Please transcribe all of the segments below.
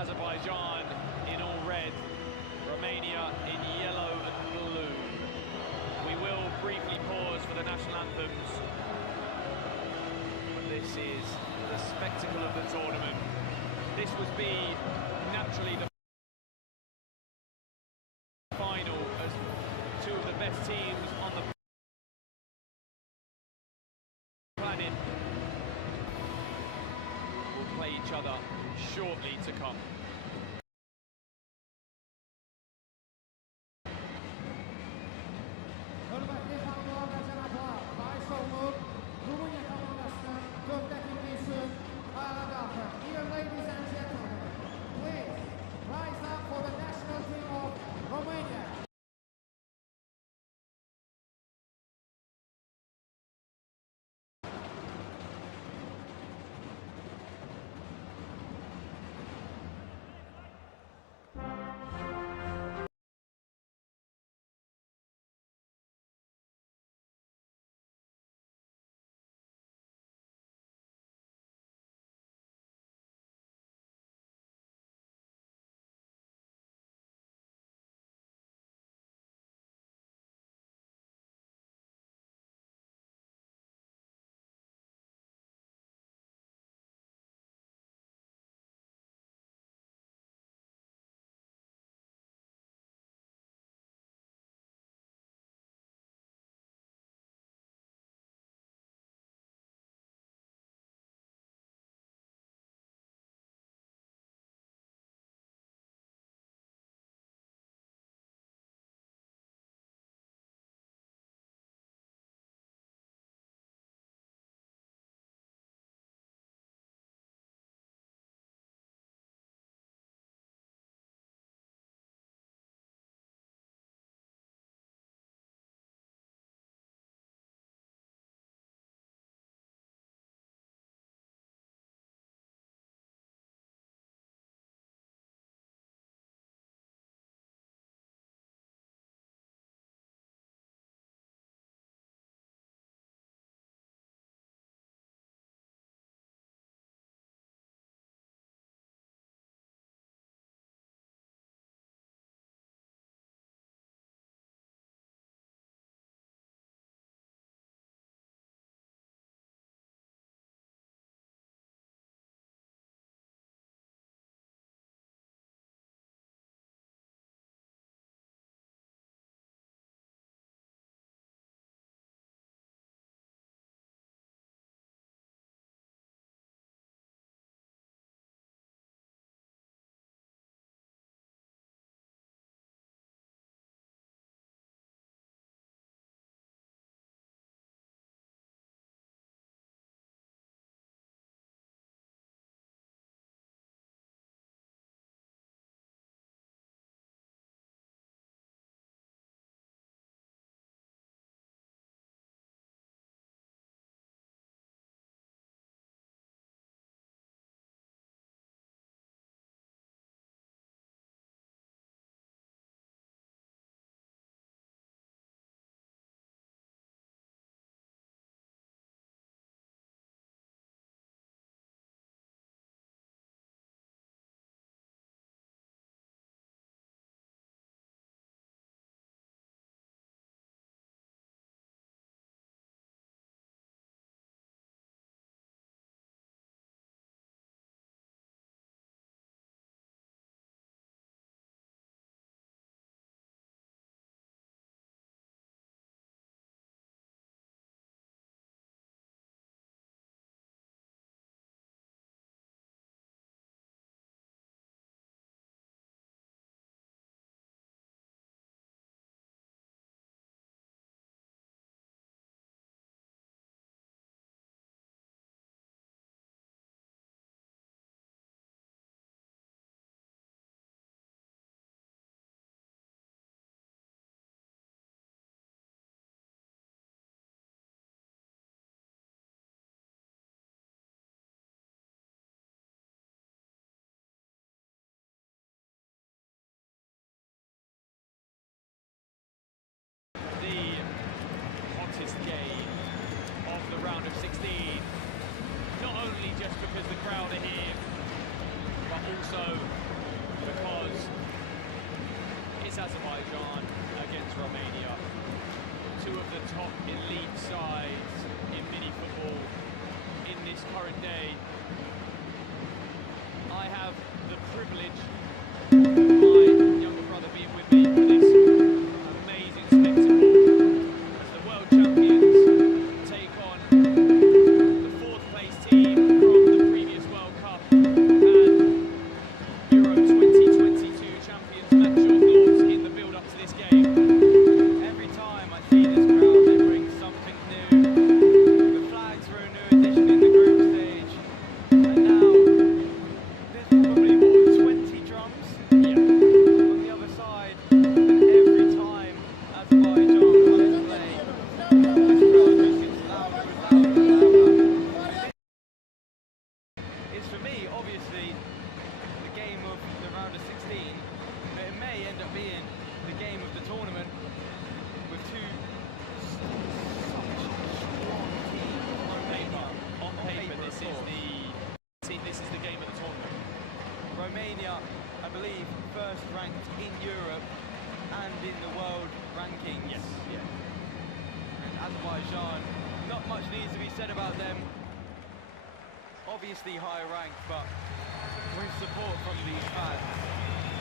Azerbaijan in all red, Romania in yellow and blue. We will briefly pause for the national anthems. But this is the spectacle of the tournament. This would be naturally the final as two of the best teams on the planet will play each other shortly to come. Ladies and gentlemen, please rise up for the national team of Romania. Azerbaijan against Romania. Two of the top elite sides in mini football in this current day. I have the privilege of my younger brother being with me for this amazing spectacle as the world champions take on the fourth place team from the previous World Cup and Euro 2022 champions. Matt, your thoughts in the build up to this game? Every time I see this crowd, they bring something new. The flags were a new addition in the group stage, and now there's probably more than 20 drums on the other side. And every time Azerbaijan comes to play, this crowd just gets louder and louder and louder. It's for me, obviously, the game of the round of 16, but it may end up being the game of the tournament with two such strong teams on paper. On paper, this is the game of the tournament. Romania, I believe, first ranked in Europe and in the world rankings. Yes. Yeah. And Azerbaijan, not much needs to be said about them. Obviously higher ranked, but with support from these fans.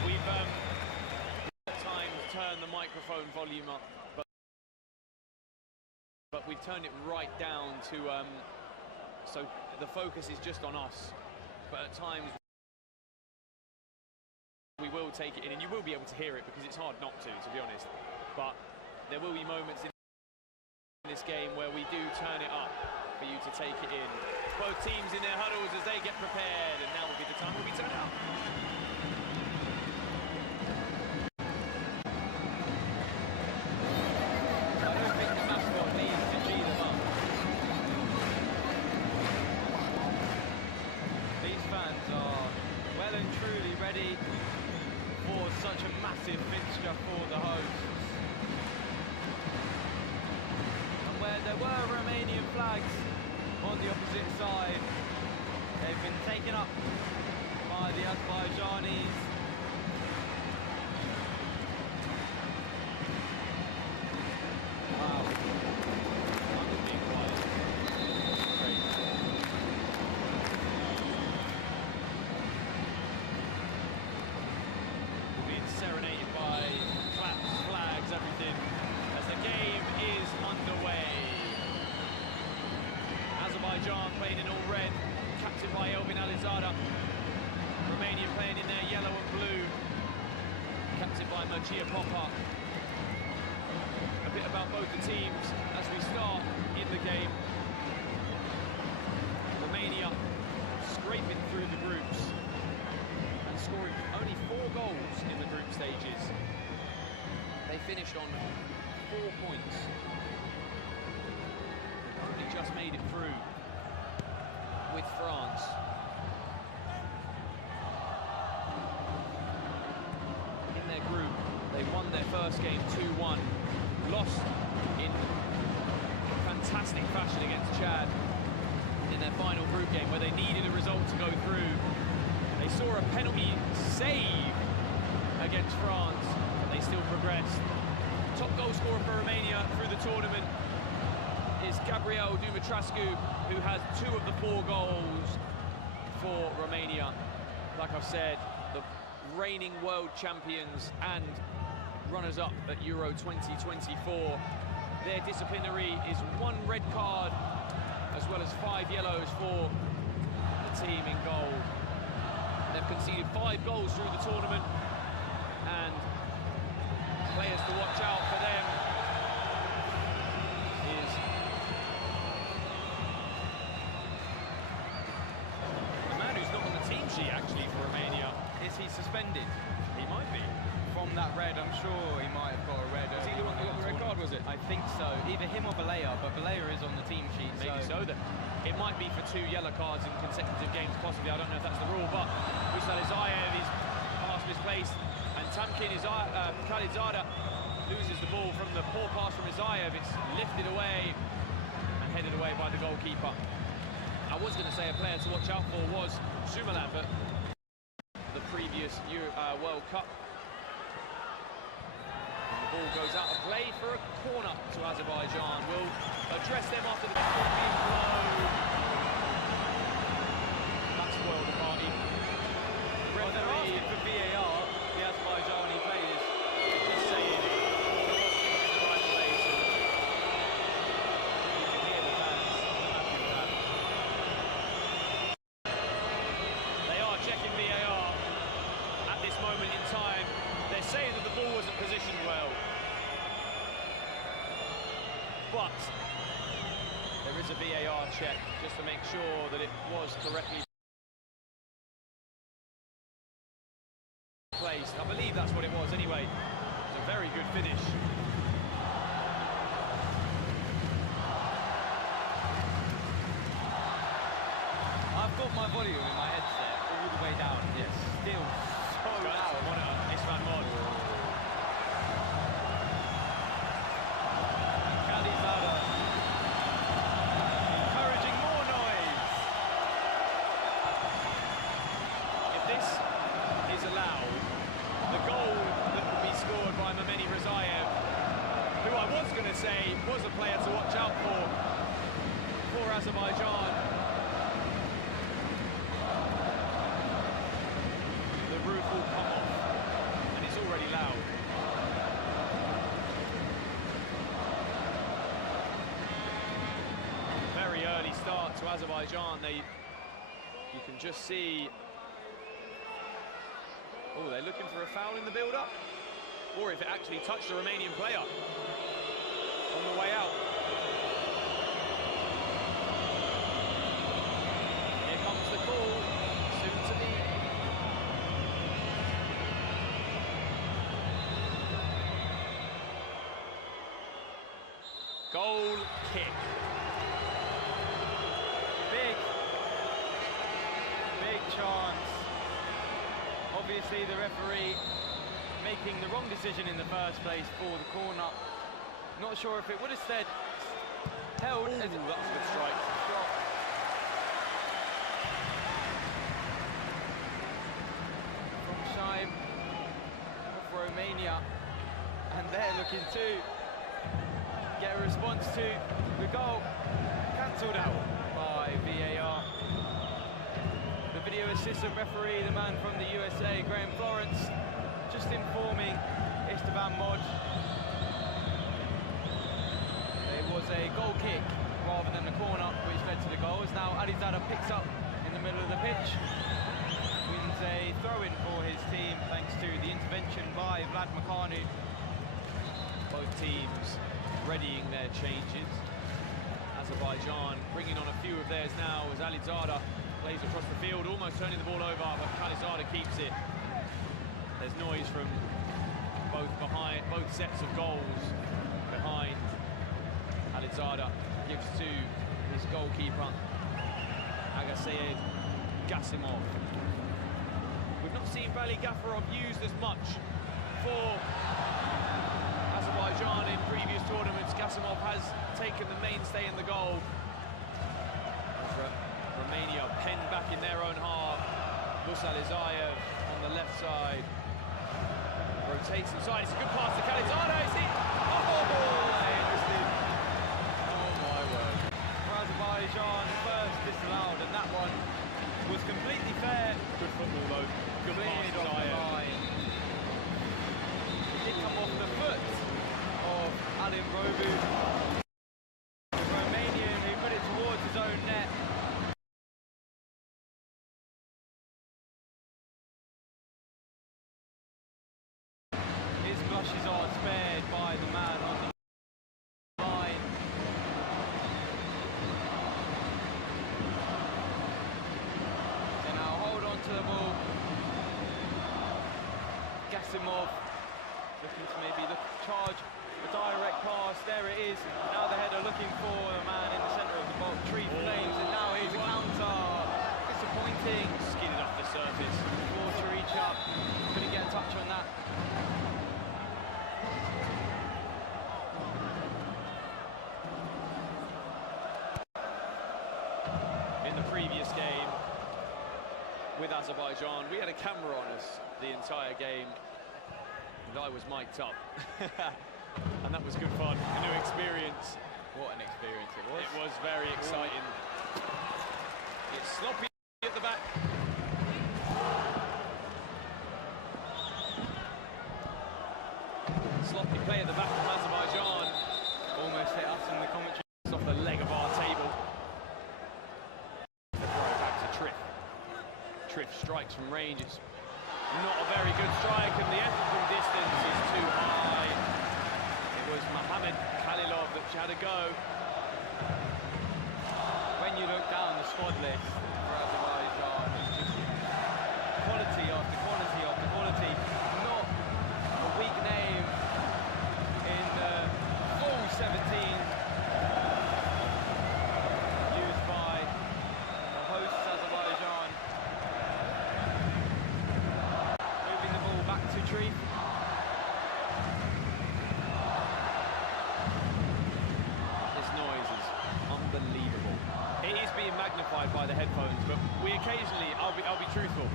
We've at times turned the microphone volume up, but we've turned it right down to so the focus is just on us. But at times we will take it in, and you will be able to hear it because it's hard not to be honest. But there will be moments in this game where we do turn it up for you to take it in. Both teams in their huddles as they get prepared, and now will be the time when we turn it up. I don't think the mascot needs to G them up. These fans are well and truly ready for such a massive fixture for the hosts. And where there were Romanian flags on the opposite side, they've been taken up by the Azerbaijanis. Wow. I'm being quiet. Great. We're being serenaded by claps, flags, everything as the game is underway. Azerbaijan playing in all red, captained by Elvin Alizada. Romania playing in their yellow and blue, captained by Mircea Popa. A bit about both the teams as we start in the game. Romania scraping through the groups and scoring only 4 goals in the group stages. They finished on 4 points. Only just made it through with France. In their group, they won their first game 2-1, lost in fantastic fashion against Chad in their final group game where they needed a result to go through. They saw a penalty save against France, but they still progressed. Top goal scorer for Romania through the tournament is Gabriel Dumitrascu, who has 2 of the 4 goals for Romania. Like I've said, the reigning world champions and runners-up at Euro 2024. Their disciplinary is 1 red card, as well as 5 yellows for the team in goal. They've conceded 5 goals through the tournament, and players to watch out for them is the man who's not on the team sheet actually for Romania. Is he suspended? He might be. From that red, I'm sure he might have got a red. Was he the one that got the red card, was it? I think so. Either him or Balea, but Balea is on the team sheet. Maybe so then. It might be for 2 yellow cards in consecutive games, possibly. I don't know if that's the rule, but Rusal Isayev is pass misplaced, and Tamkin Khalidzada loses the ball from the poor pass from Isayev. It's lifted away and headed away by the goalkeeper. I was going to say a player to watch out for was Sumalan, but the previous World Cup ball goes out of play for a corner to Azerbaijan. We'll address them after the ball being blown. That spoiled the party. Well, they're asking for VAR, the Azerbaijani players. Just saying, the ball wasn't even in the right place. You can hear the fans happy with that. They are checking VAR at this moment in time. They're saying that the ball wasn't positioned well. But there is a VAR check just to make sure that it was correctly placed. I believe that's what it was anyway. It's a very good finish. I've got my volume in my headset all the way down. It's still so loud. Isran Mod. Kalizada encouraging more noise. If this is allowed, the goal that will be scored by Mameni Razayev, who I was going to say was a player to watch out for Azerbaijan. The roof will come off, and it's already loud. Very early start to Azerbaijan. You can just see. Oh, they're looking for a foul in the build-up, or if it actually touched a Romanian player on the way out. Here comes the call, soon to be. Goal kick. Big chance. Obviously the referee making the wrong decision in the first place for the corner. Not sure if it would have said held. Ooh, that's a good strike. Shot. From Shaim of Romania, and they're looking to get a response to the goal. Cancelled out by VAR. The video assistant referee, the man from the USA, Graham Florence, just informing Esteban Mod there was a goal kick rather than a corner, which led to the goal. As now Alizada picks up in the middle of the pitch, wins a throw-in for his team thanks to the intervention by Vlad Makanu. Both teams readying their changes. Azerbaijan bringing on a few of theirs now as Alizada plays across the field, almost turning the ball over, but Kalizada keeps it. There's noise from both sets of goals behind. Alizada gives to his goalkeeper, Agaseyed Gasimov. We've not seen Vali Gafarov used as much for Azerbaijan in previous tournaments. Gasimov has taken the mainstay in the goal. Romania penned back in their own half. Busalizayev on the left side. Rotates inside, it's a good pass to Kalizada, is it? Oh my word. For Azerbaijan, first disallowed, and that one was completely fair. Good football though. Good Cleared pass off to the Zayev. line. It did come off the foot of Alim Robu. The Romanian who put it towards his own net. His blushes are spared by the man on the line. They now hold on to the ball. Gasimov looking to maybe charge a direct pass. There it is. Now the header looking for the man in the centre of the box. Tree flames, and now here's a counter. Disappointing. Skidded off the surface. Ball to reach up. Couldn't get a touch on that. In the previous game with Azerbaijan, we had a camera on us the entire game, and I was mic'd up. and that was good fun, a new experience. What an experience it was. It was very exciting. It's sloppy at the back. Sloppy play at the back from Azerbaijan. Almost hit us in the commentary. It's off the leg of our table. The throw back to Triff. Triff strikes from range. It's not a very good strike, and the effort from distance is too high. It was Mohamed Khalilov that had a go. When you look down the squad list for Azerbaijan, it's just quality after quality after quality. Not a weak name in the full 17 used by the hosts Azerbaijan. Moving the ball back to Tree. This noise is unbelievable. It is being magnified by the headphones, but we occasionally, I'll be truthful,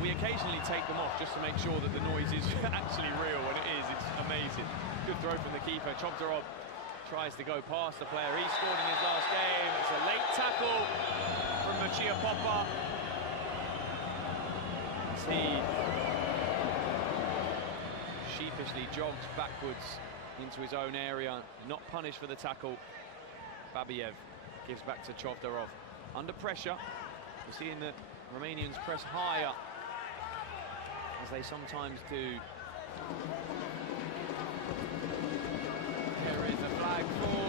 we occasionally take them off just to make sure that the noise is actually real, and it is. It's amazing. Good throw from the keeper. Chobdarov tries to go past the player he scored in his last game. It's a late tackle from Machia Poppa. As he sheepishly jogs backwards into his own area, not punished for the tackle. Babiev gives back to Chobdarov. Under pressure, we're seeing the Romanians press higher, as they sometimes do. There is a flag for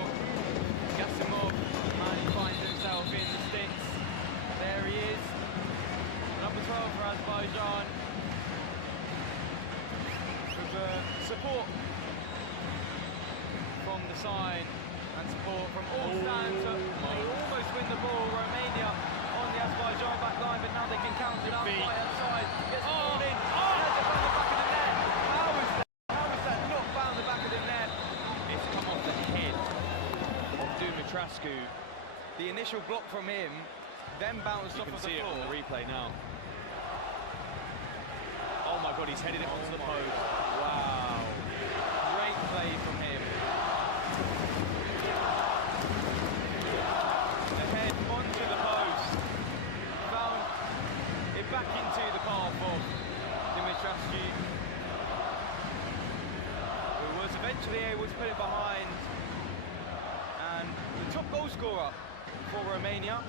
Gasimov, and he finds himself in the sticks. There he is, number 12 for Azerbaijan, with support from the sign and support from all stands. They almost win the ball. Romania on the Azerbaijan back line, but now they can counter it up right outside. Gets the ball in. Has it found the back of the net? How is that not found the back of the net? It's come off the head of Dumitrascu. The initial block from him, then bounced off of the You can see it floor. on the replay now. Oh my God, he's headed it onto the post. Wow. Great play from him. Ahead onto the post. Found it back into the path of Dumitrascu, who was eventually able to put it behind. And the top goal scorer for Romania,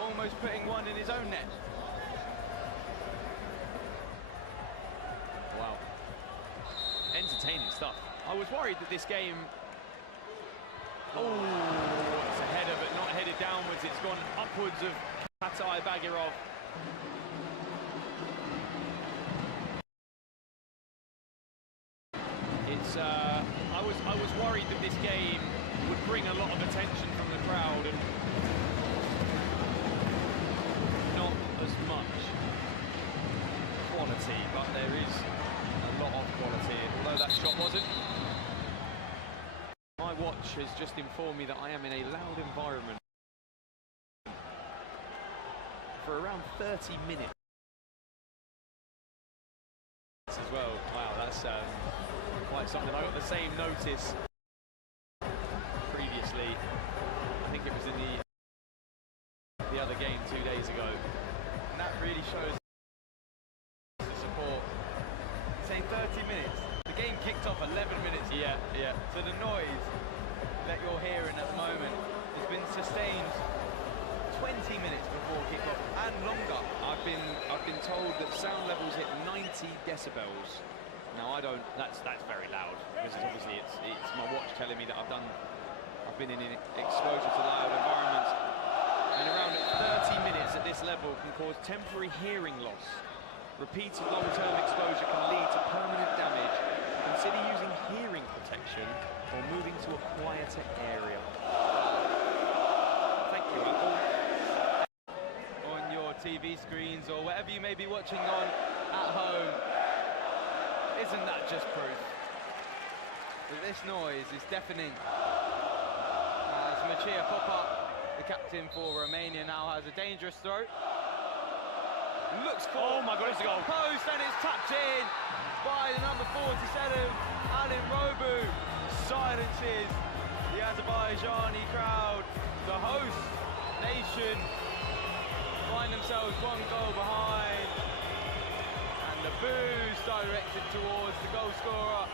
almost putting one in his own net. Wow. Entertaining stuff. I was worried that this game... Oh, it's a header, but not headed downwards. It's gone upwards of Katai Bagirov. It's, I was worried that this game would bring a lot of attention from the crowd, and not as much quality, but there is a lot of quality, although that shot wasn't. My watch has just informed me that I am in a loud environment for around 30 minutes as well. Wow, that's quite something. I got the same notice previously. I think it was in the other game 2 days ago. And that really shows the support. Saying 30 minutes. The game kicked off 11 minutes. Yeah. So the noise that you're hearing at the moment has been sustained 20 minutes before kick-off and longer. I've been told that sound levels hit 90 decibels. Now that's very loud, because obviously it's my watch telling me that I've been in exposure to loud environments. And around 30 minutes at this level can cause temporary hearing loss. Repeated long-term exposure can lead to permanent damage. Consider using hearing protection or moving to a quieter area. Thank you, Apple. On your TV screens or whatever you may be watching on at home. Isn't that just proof that this noise is deafening? As Machia Poppa, the captain for Romania, now has a dangerous throw. looks for Oh my God, it's a goal. post, and it's tapped in by the number 47, Alin Robu. Silences the Azerbaijani crowd. The host nation find themselves 1 goal behind, and the boos directed towards the goal scorer.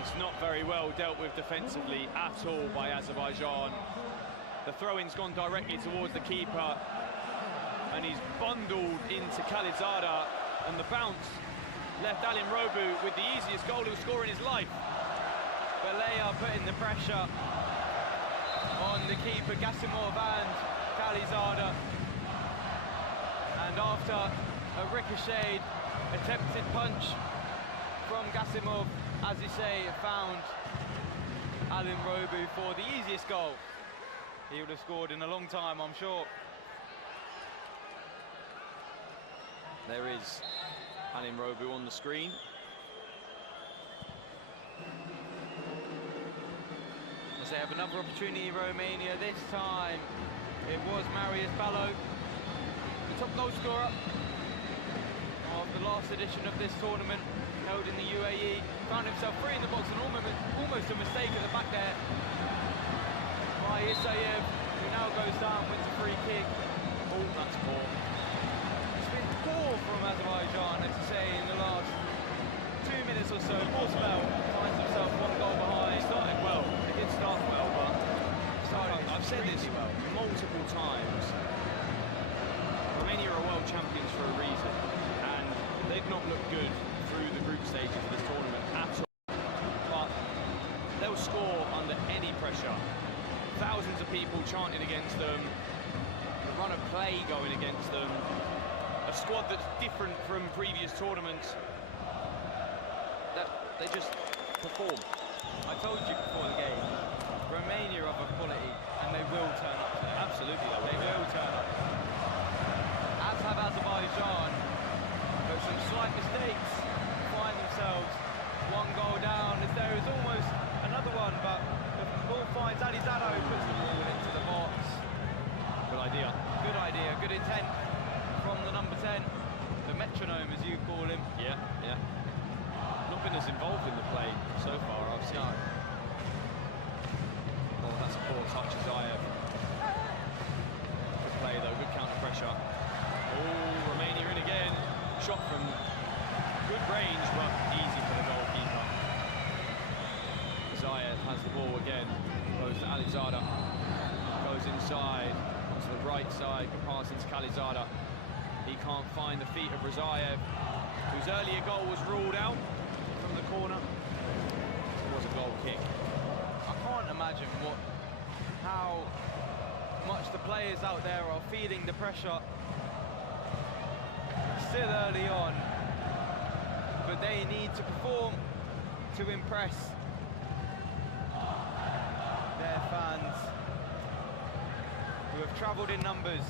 It's not very well dealt with defensively at all by Azerbaijan. The throw-in's gone directly towards the keeper, and he's bundled into Khalizada, and the bounce left Alin Robu with the easiest goal he'll score in his life. Balea putting the pressure on the keeper, Gasimov and Khalizada. And after a ricocheted, attempted punch from Gasimov, as you say, found Alin Robu for the easiest goal he would have scored in a long time, I'm sure. There is Alin Robu on the screen. As they have another opportunity, Romania. This time it was Marius Balo, the top goal scorer of the last edition of this tournament, held in the UAE. Found himself free in the box, and almost a mistake at the back there by Isayev, who now goes down, wins a free kick. Oh, that's poor. It's been poor from Azerbaijan, as I say, in the last 2 minutes or so. Borsbel finds himself 1 goal behind. He started well. He did start well, but I've said this well. multiple times. Romania are world champions for a reason, and they've not looked good through the group stages of this tournament at all. But they'll score under any pressure. Thousands of people chanting against them, the run of play going against them, a squad that's different from previous tournaments. That they just perform. I told you before the game, Romania are of quality, and they will turn up. Absolutely, They will turn up. As have Azerbaijan, but some slight mistakes find themselves 1 goal down, as there is almost another one, but the ball finds Alizado, who puts the ball into the box. Good idea. Good idea, good intent from the number 10, the metronome as you call him. Yeah, yeah. Not been as involved in the play so far, I've seen. No. Oh, that's a poor touch, Zayev. Good play though, good counter pressure. Oh, Romania in again. Shot from good range, but easy for the goalkeeper. Zayev has the ball again. Goes to Alizada. Goes inside, onto the right side, can pass into Khalizada. He can't find the feet of Razayev, whose earlier goal was ruled out from the corner. It was a goal kick. I can't imagine how much the players out there are feeling the pressure. Still early on, but they need to perform to impress their fans, who have travelled in numbers.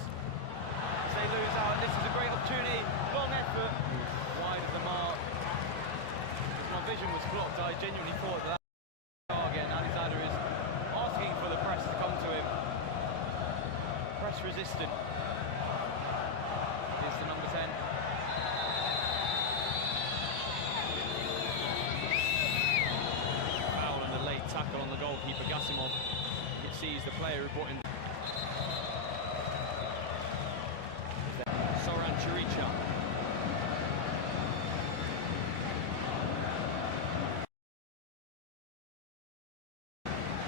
As they lose out, and this is a great opportunity. Long effort, wide of the mark. As my vision was blocked, I genuinely thought that target, and Alizada is asking for the press to come to him. Press resistant is the number 10. Foul and a late tackle on the goalkeeper, Gasimov. It sees the player who brought him. Soran Chiricha.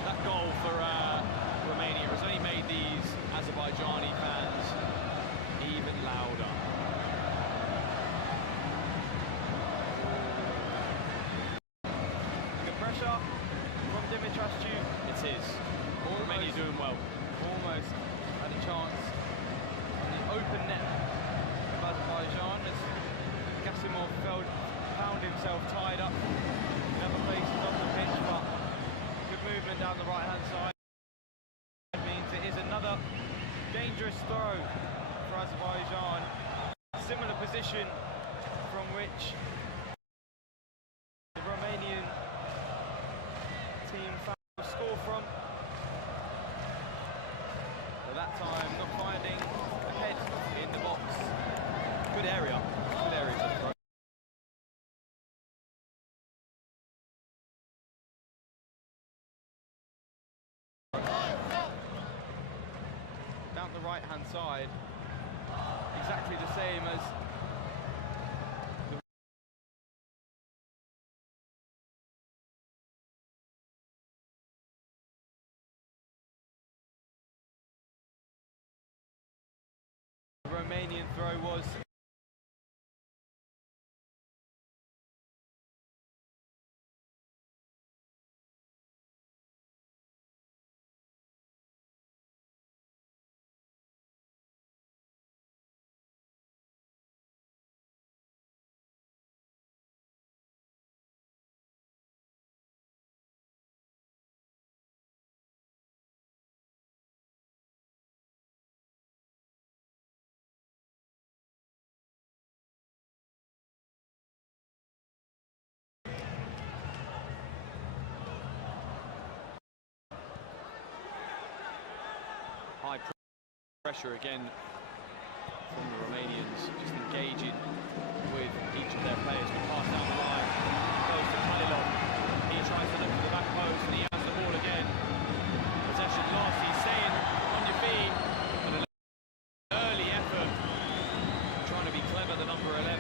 That goal for Romania has only made these Azerbaijani fans even louder. Good pressure from Dimitrascu. It is. Romania doing well. Almost had a chance on the open net of Azerbaijan, as Gasimov found himself tied up in other places on the pitch, but good movement down the right-hand side. It means it is another dangerous throw for Azerbaijan. Similar position from which the Romanian team found a score from. But that time not finding a head in the box. Hilarious at the front. Down the right-hand side, exactly the same as the Romanian throw was. High pressure again from the Romanians, just engaging with each of their players. We pass down the line, goes to Khalilov. He tries to look for the back post and he has the ball again. Possession lost, he's saying on your feet, but an early effort. Trying to be clever, the number 11,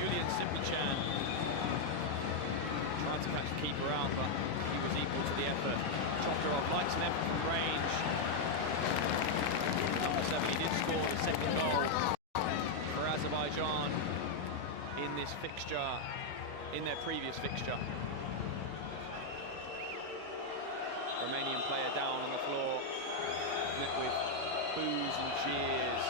Julian Simplichan. Tried to catch the keeper out, but he was equal to the effort. Chokharov likes an effort from range. Number 7, he did score the second goal for Azerbaijan in this fixture, in their previous fixture. Romanian player down on the floor, met with boos and cheers.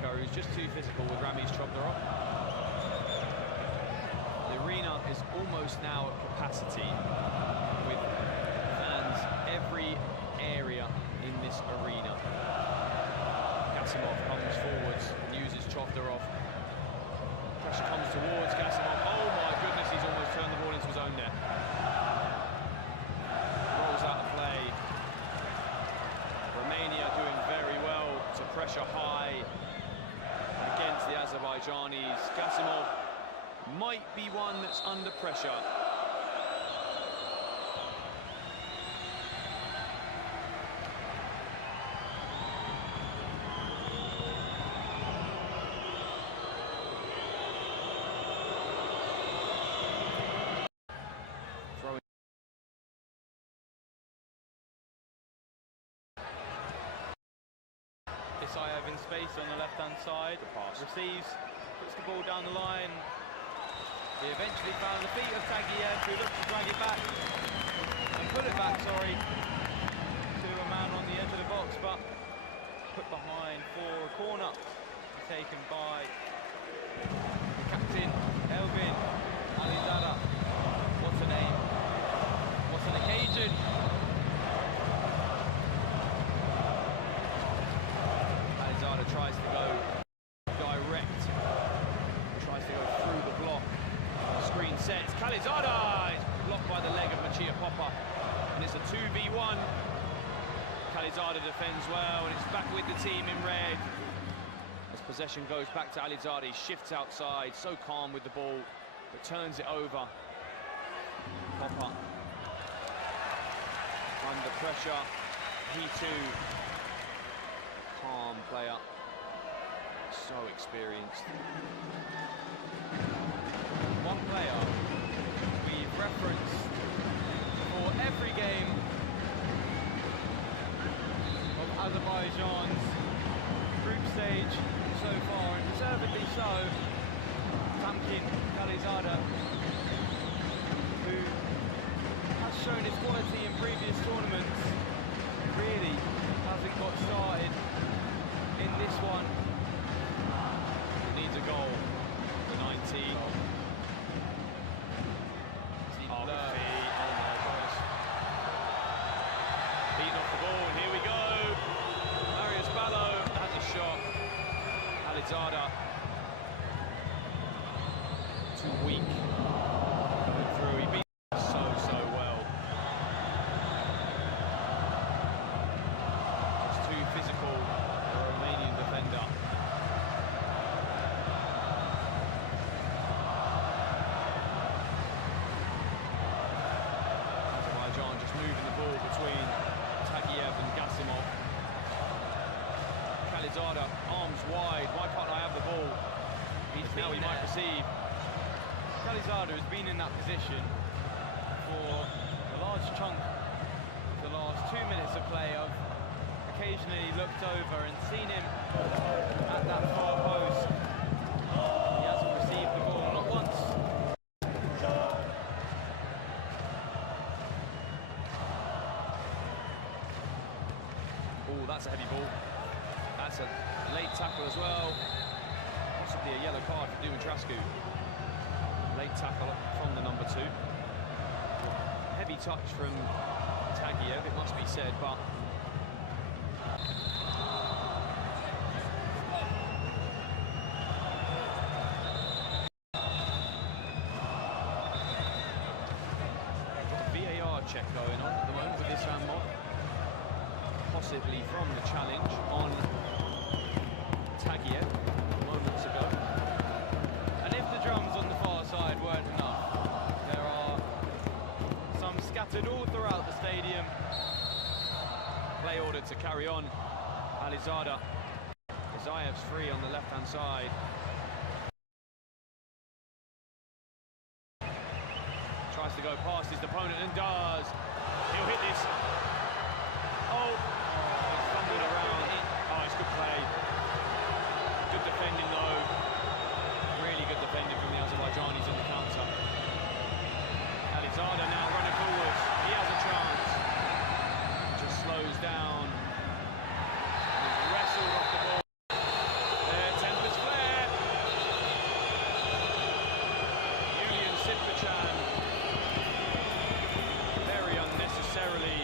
Who's just too physical with Ramiz Chobdarov. The arena is almost now at capacity, with fans every area in this arena. Gasimov comes forwards and uses Chobdarov. Pressure comes towards Gasimov. Oh my goodness, he's almost turned the ball into his own net. Rolls out the play. Romania doing very well to pressure high against the Azerbaijanis. Gasimov might be one that's under pressure. Isayev in space on the left-hand side, receives, puts the ball down the line. He eventually found the feet of Tagiev, who looks to drag it back, and put it back, sorry, to a man on the end of the box, but put behind for a corner, taken by the captain, Elvin Alizada. What a name, what an occasion. Tries to go direct, tries to go through the block. Screen sets, Khalizada is blocked by the leg of Machia Popper, and it's a 2v1. Khalizada defends well, and it's back with the team in red. As possession goes back to Alizada, he shifts outside, so calm with the ball, but turns it over. Popper under pressure, he too, calm player. So experienced. One player we've referenced for every game of Azerbaijan's group stage so far, and deservedly so. Tamkin Khalizada, who has shown his quality in previous tournaments, really hasn't Alizada, arms wide. Why can't I have the ball? Now he might receive. Alizada has been in that position for a large chunk of the last 2 minutes of play. I've occasionally looked over and seen him at that far post. He hasn't received the ball, not once. Oh, that's a heavy ball. That's a late tackle as well. Possibly a yellow card for Dumitrascu. Late tackle from the number 2. Heavy touch from Tagiev, it must be said, but VAR check going on at the moment with this handball. Possibly from the challenge on Tagiev moments ago. And if the drums on the far side weren't enough, there are some scattered all throughout the stadium. Play order to carry on. Alizada. Zayev's free on the left-hand side. Tries to go past his opponent and does. He'll hit this. Oh, it's fumbling around. Oh, it's good play. Good defending though. Really good defending from the Azerbaijanis in the counter. Alizada now running forwards. He has a chance. Just slows down. And he's wrestled off the ball. There, Tempest flare. Julian Sitbachan very unnecessarily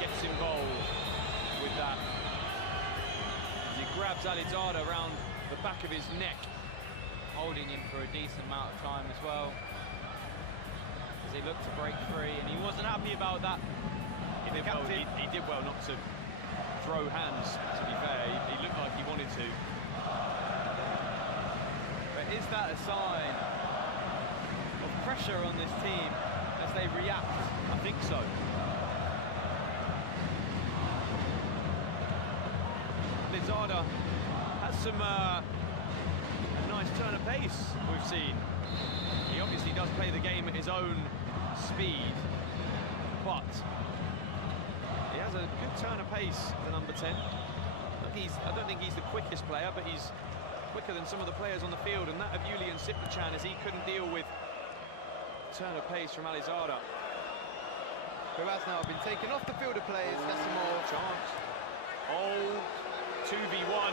gets involved with that. As he grabs Alizada around the back of his neck. Holding him for a decent amount of time as well. As he looked to break free, and he wasn't happy about that. He did well not to throw hands, to be fair. He looked like he wanted to. But is that a sign of pressure on this team as they react? I think so. Alizada has some a nice turn of pace we've seen. He obviously does play the game at his own speed, but he has a good turn of pace, the number 10. I don't think he's the quickest player, but he's quicker than some of the players on the field, and that of Julian Sitbachan, as he couldn't deal with turn of pace from Alizada. Who has now been taken off the field of play is Gasimov. Chance. Oh, 2v1.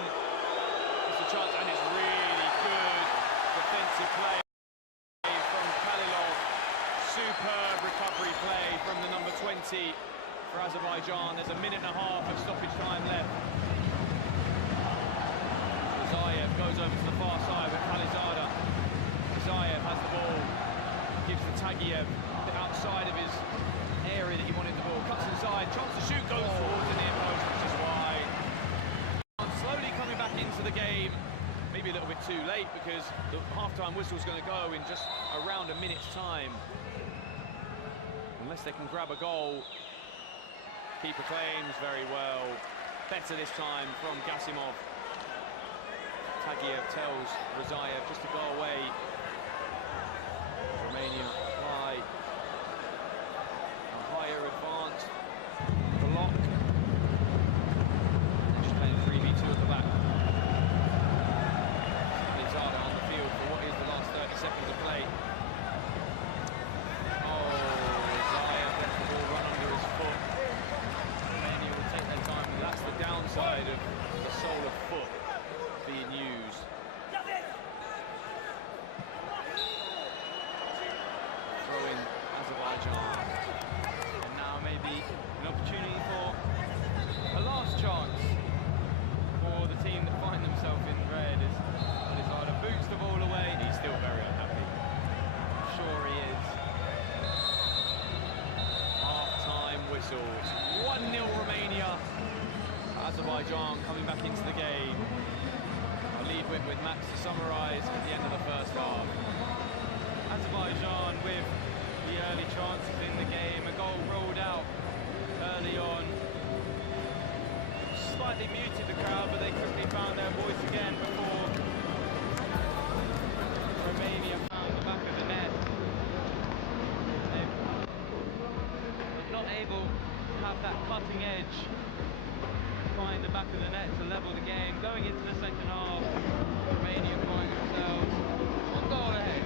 It's a chance, and it's really good defensive play from Kalilov. Superb recovery play from the number 20 for Azerbaijan. There's a minute and a half of stoppage time left. Zayev goes over to the far side with Alizada. Zayev has the ball, gives the Tagiev outside of his area that he wanted the ball. Cuts inside, chance to shoot, goes towards the near post, which is wide. Slowly coming back into the game. Maybe a little bit too late because the half-time whistle's going to go in just around a minute's time. Unless they can grab a goal. Keeper claims very well. Better this time from Gasimov. Tagiev tells Razayev just to go away. Romania apply a higher advance block. They're just playing 3v2 at the back. Alizada on the field for what is the last 30 seconds of play. Oh, Zayev lets the ball run under his foot. Romania will take their time, and that's the downside of the sole of foot being used. Throw in Azerbaijan. And now maybe an opportunity for a last chance for the team that find themselves in red as Alizada boots the ball away. He's still very unhappy. I'm sure he is. Half-time whistle. 1-0 Romania. Azerbaijan coming back into the game. I'll lead with Max to summarise at the end of the first half. Azerbaijan with the early chances in the game, a goal rolled out early on. Slight slightly muted the crowd, but they quickly found their voice again before Romania found the back of the net. They were not able to have that cutting edge, find the back of the net to level the game. Going into the second half, Romania find themselves one goal ahead.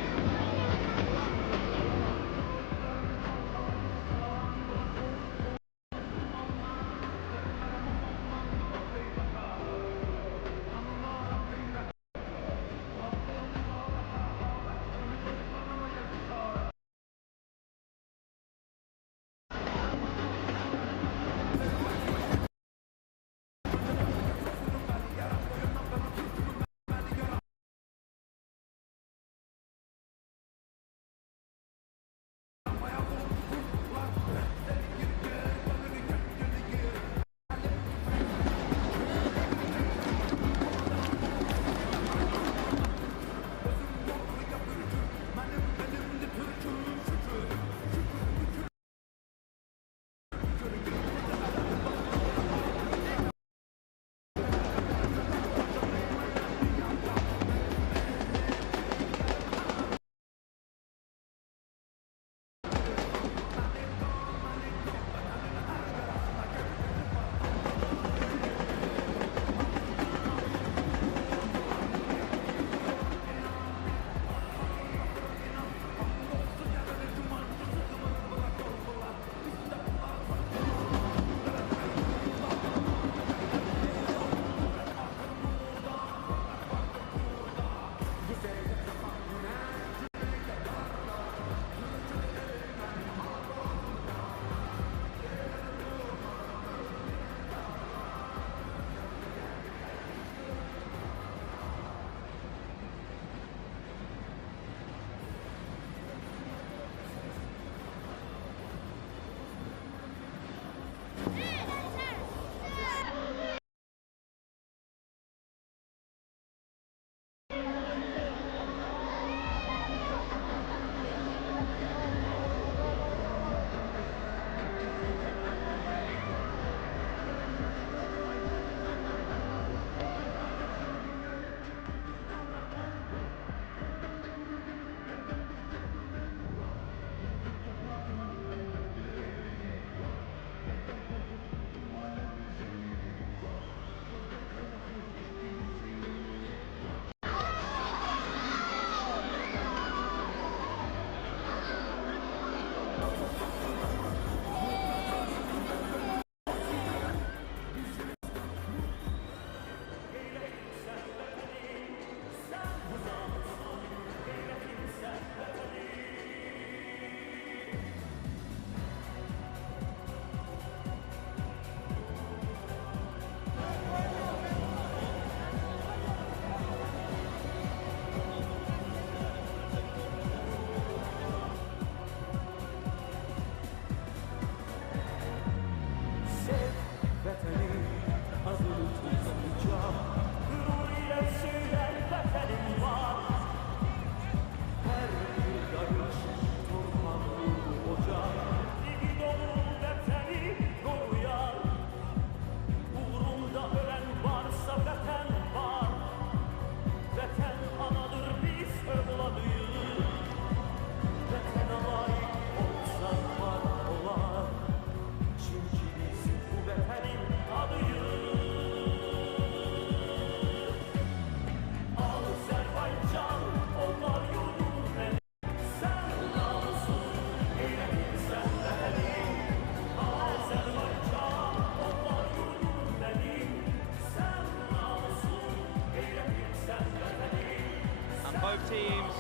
Both teams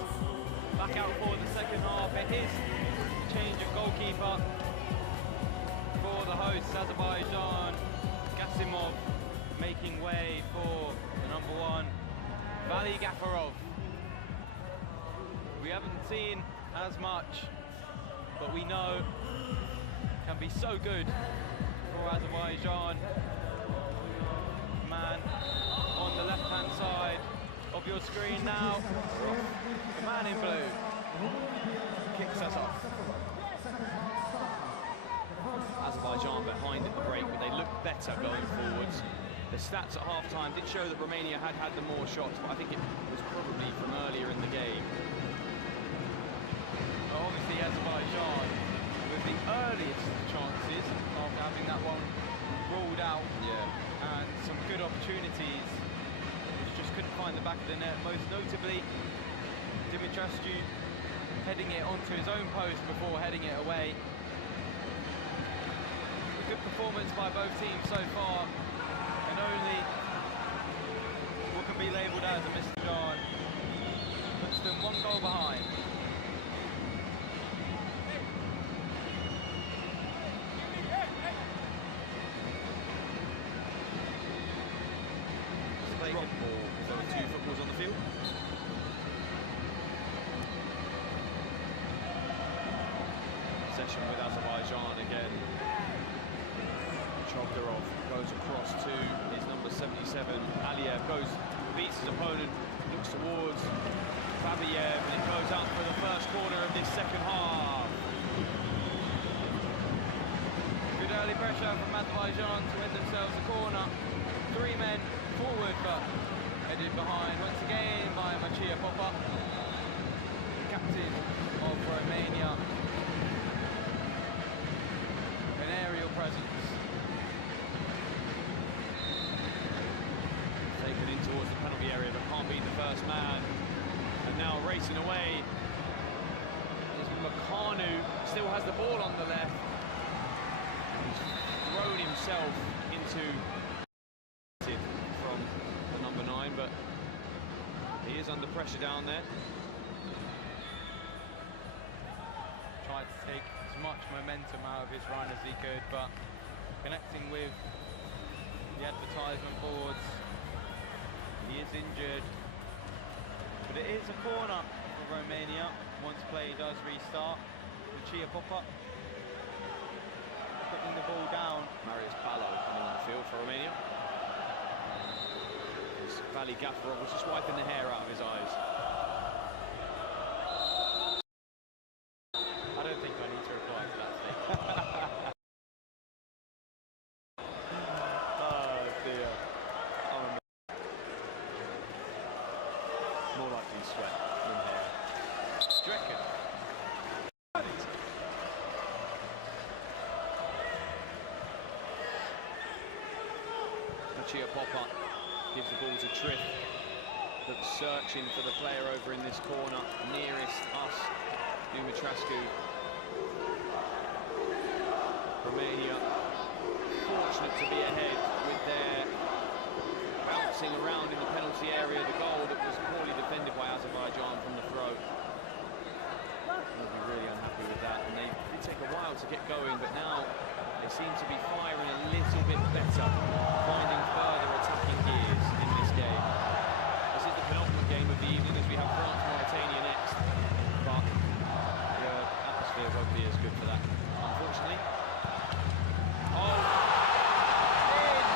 back out for the second half. It is a change of goalkeeper for the hosts, Azerbaijan. Gasimov making way for the number one, Vali Gafarov. We haven't seen as much, but we know can be so good for Azerbaijan. Man on the left-hand side of your screen now, the man in blue kicks us off. Azerbaijan behind at the break, but they look better going forwards. They're stats at half-time did show that Romania had had the more shots, but I think it was probably from earlier in the game. Well, obviously Azerbaijan with the earliest chances of having that one ruled out. Yeah. And some good opportunities, which just couldn't find the back of the net. Most notably, Dumitrescu heading it onto his own post before heading it away. A good performance by both teams so far, and only what can be labelled as a missed shot puts them 1 goal behind. Drop ball, because there were 2 footballs on the field. Possession with Azerbaijan again. Chovdarov goes across to his number 77. Aliyev beats his opponent, looks towards Babiev, and it goes out for the first corner of this second half. Good early pressure from Azerbaijan to win themselves a corner. 3 men forward, but headed behind once again by Machia Popa, the captain of Romania. An aerial presence. Taken in towards the penalty area, but can't beat the first man. And now racing away is Makanu, still has the ball on the left. He's thrown himself into from the number 9, but he is under pressure down there. Tried to take as much momentum out of his run as he could, but connecting with the advertisement boards, he is injured. But it is a corner for Romania once play does restart. Lucia Popa putting the ball down. Marius Palo coming on the field for Romania. Vali Gafarov was just wiping the hair out of his eyes. I don't think I need to reply to that statement. Oh dear. More likely sweat than hair. Stricken. Machia Popa gives the ball to Triff, looks searching for the player over in this corner, nearest us, Dumitrescu. Romania fortunate to be ahead with their bouncing around in the penalty area, the goal that was poorly defended by Azerbaijan from the throw. They'll be really unhappy with that, and they did take a while to get going, but now they seem to be firing a little bit better, finding further attacking gears in this game. This is the penultimate game of the evening as we have France-Mauritania next, but the atmosphere won't be as good for that, unfortunately. Oh! In!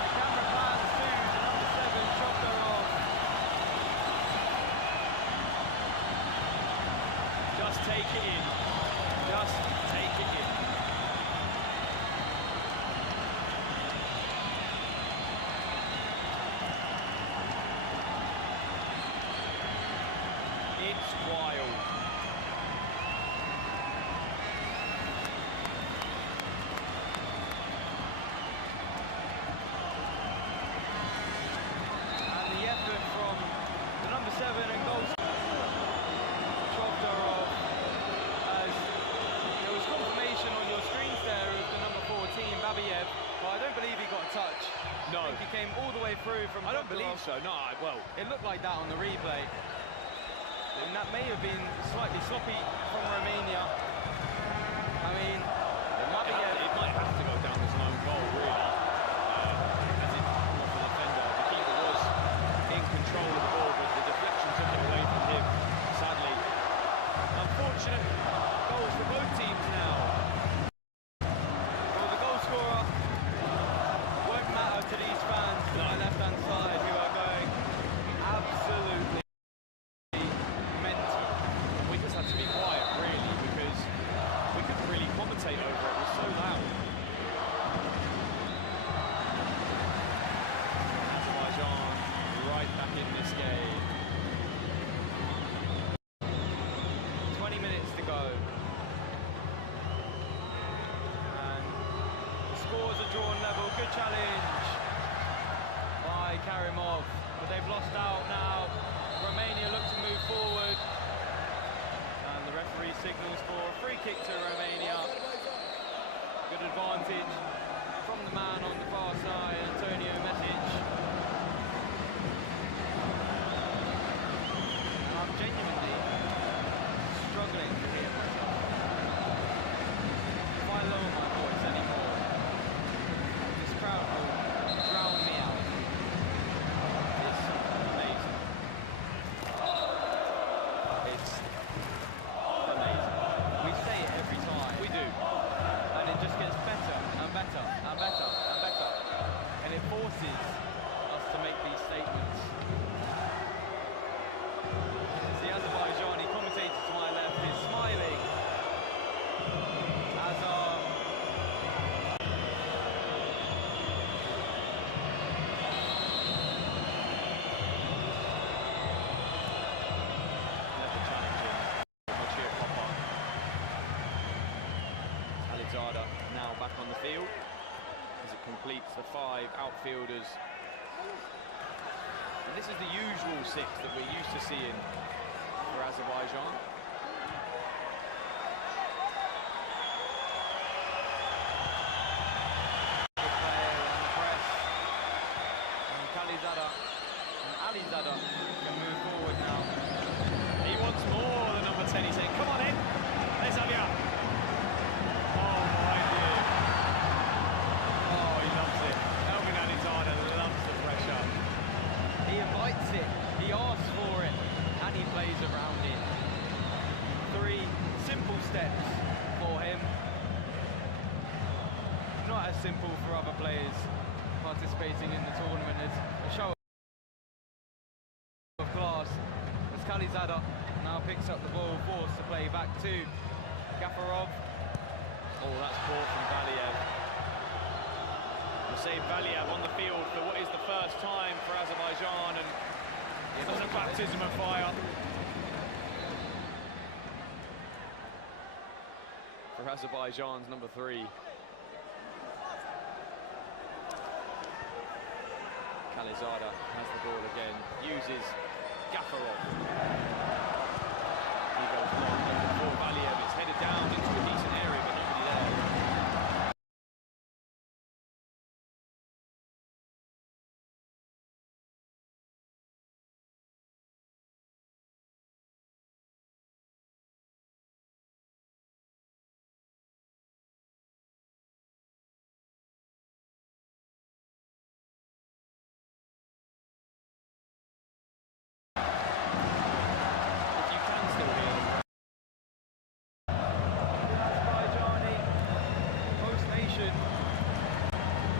The camera pans to the number 7, Chovdarov. Just take it in. Just take it in. It's wild. And the effort from the number 7 and goal Chovdarov, as there was confirmation on your screens there of the number 14, Babiev, but I don't believe he got a touch. No. I think he came all the way through from I don't believe Chovdarov. so. No, well, It looked like that on the replay. And that may have been slightly sloppy from Romania. I mean, it might have to go down as an own goal, really. As it was the defender. The keeper was in control of the ball, but the deflection took it away from him, sadly. Unfortunate goals for both teams now. well, the goal scorer won't matter to these fans on the left-hand side who are going absolutely mental. We just had to be quiet, really, because we couldn't really commentate over it. It was so loud. challenge by Karimov, but they've lost out now. Romania look to move forward, and the referee signals for a free kick to Romania. Good advantage from the man on the far side, Antonio Mesic. And I'm genuinely struggling to hear myself. If I lower my voice anymore, this crowd will drown me out. It's amazing. It's amazing. We say it every time. We do. And it just gets better and better and better and better. And it forces us to make these statements. The Azerbaijani commentator to my left is smiling as our let the challenger cheer pop on. Alizada now back on the field as it completes the 5 outfielders. And this is the usual 6 that we're used to seeing for Azerbaijan. Good play on the press. And Khalizada and Alizada can move forward now. He wants more, the number 10. He's saying, come on in. Let's have you. Oh, my dear. Oh, he loves it. Elvin Alizada loves the pressure. He invites it, he asks for it, and he plays around it. 3 simple steps for him. Not as simple for other players participating in the tournament. It's a show of class as Khalizada now picks up the ball, forced to play back to Gafarov. Oh, that's poor from Valiev. Hussein Valiev on the field for what is the first time for Azerbaijan, and it was a baptism of fire. For Azerbaijan's number 3. Khalizada has the ball again, uses Gafarov. He goes long, looking for Valiev. It's headed down into a decent area, but nobody there.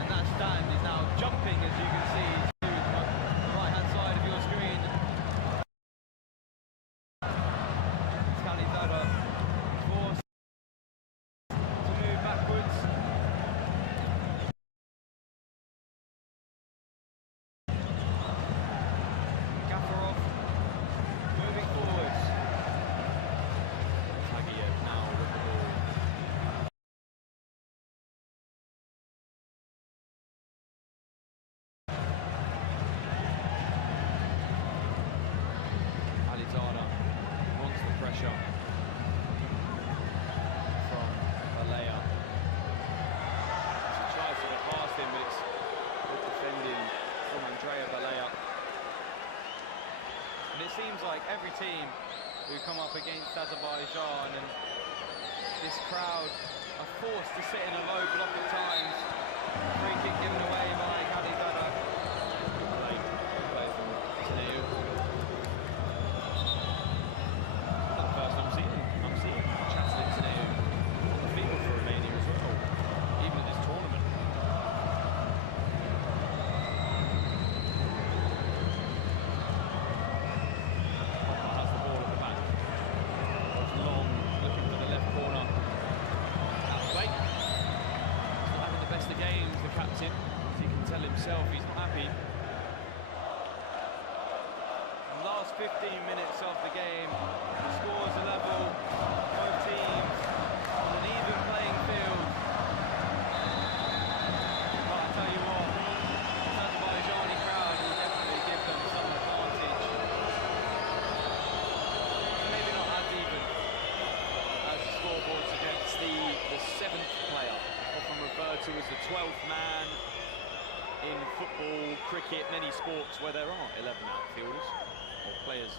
And that stand is now jumping, as you can see, to the right-hand side of your screen. Khalizada forced to move backwards. Gafarov moving forwards. Tagiev now with the ball. Alizada wants the pressure from Balea. He tries to get past him, but it's good defending from Andrea Balea. And it seems like every team who come up against Azerbaijan, and this crowd are forced to sit in a low block at times. Free kick given away by Khalizada. Play from Taneu. Not the first I'm seeing Chaslin Taneu on the field for Romania as well, even in this tournament. Has the ball at the back. Goes long, looking for the left corner. Out the way. He's not having the best of games, the captain. As he can tell himself, he's not happy. And last 15 minutes of the game, the scores are level. Both teams on an even playing field. But I tell you what, than in football, cricket, many sports where there are 11 outfielders or players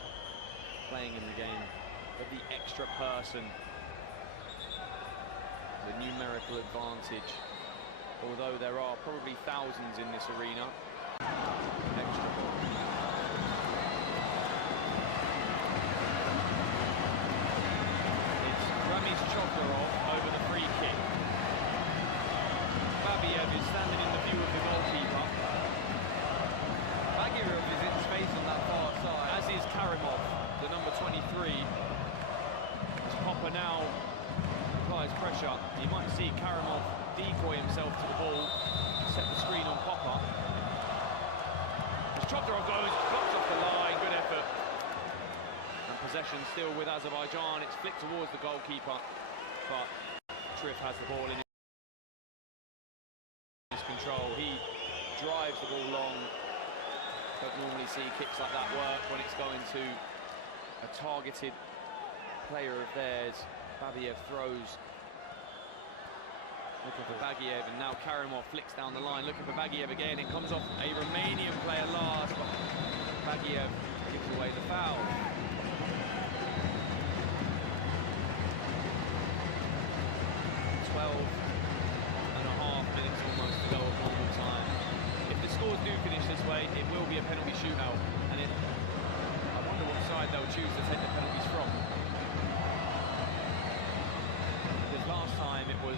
playing in the game, but the extra person, the numerical advantage, although there are probably thousands in this arena. Extra. It's Ramiz Chodorov over the free kick. Babiev is standing in the view of the goalkeeper. Bagirov is in space on that far side. As is Karimov, the number 23. As Popper now applies pressure, you might see Karimov decoy himself to the ball, set the screen on Popper. As Chodorov goes, blocks off the line, good effort. And possession still with Azerbaijan, it's flicked towards the goalkeeper, but Trif has the ball in his control. He drives the ball long. Don't normally see kicks like that work when it's going to a targeted player of theirs. Babiev throws. Looking for Bagiev, and now Karimov flicks down the line, looking for Bagiev again. It comes off a Romanian player last, but Bagiev gives away the foul. 12.5 minutes almost to go of normal time. If the scores do finish this way, it will be a penalty shootout, and I wonder what side they'll choose to take the penalties from. Because last time it was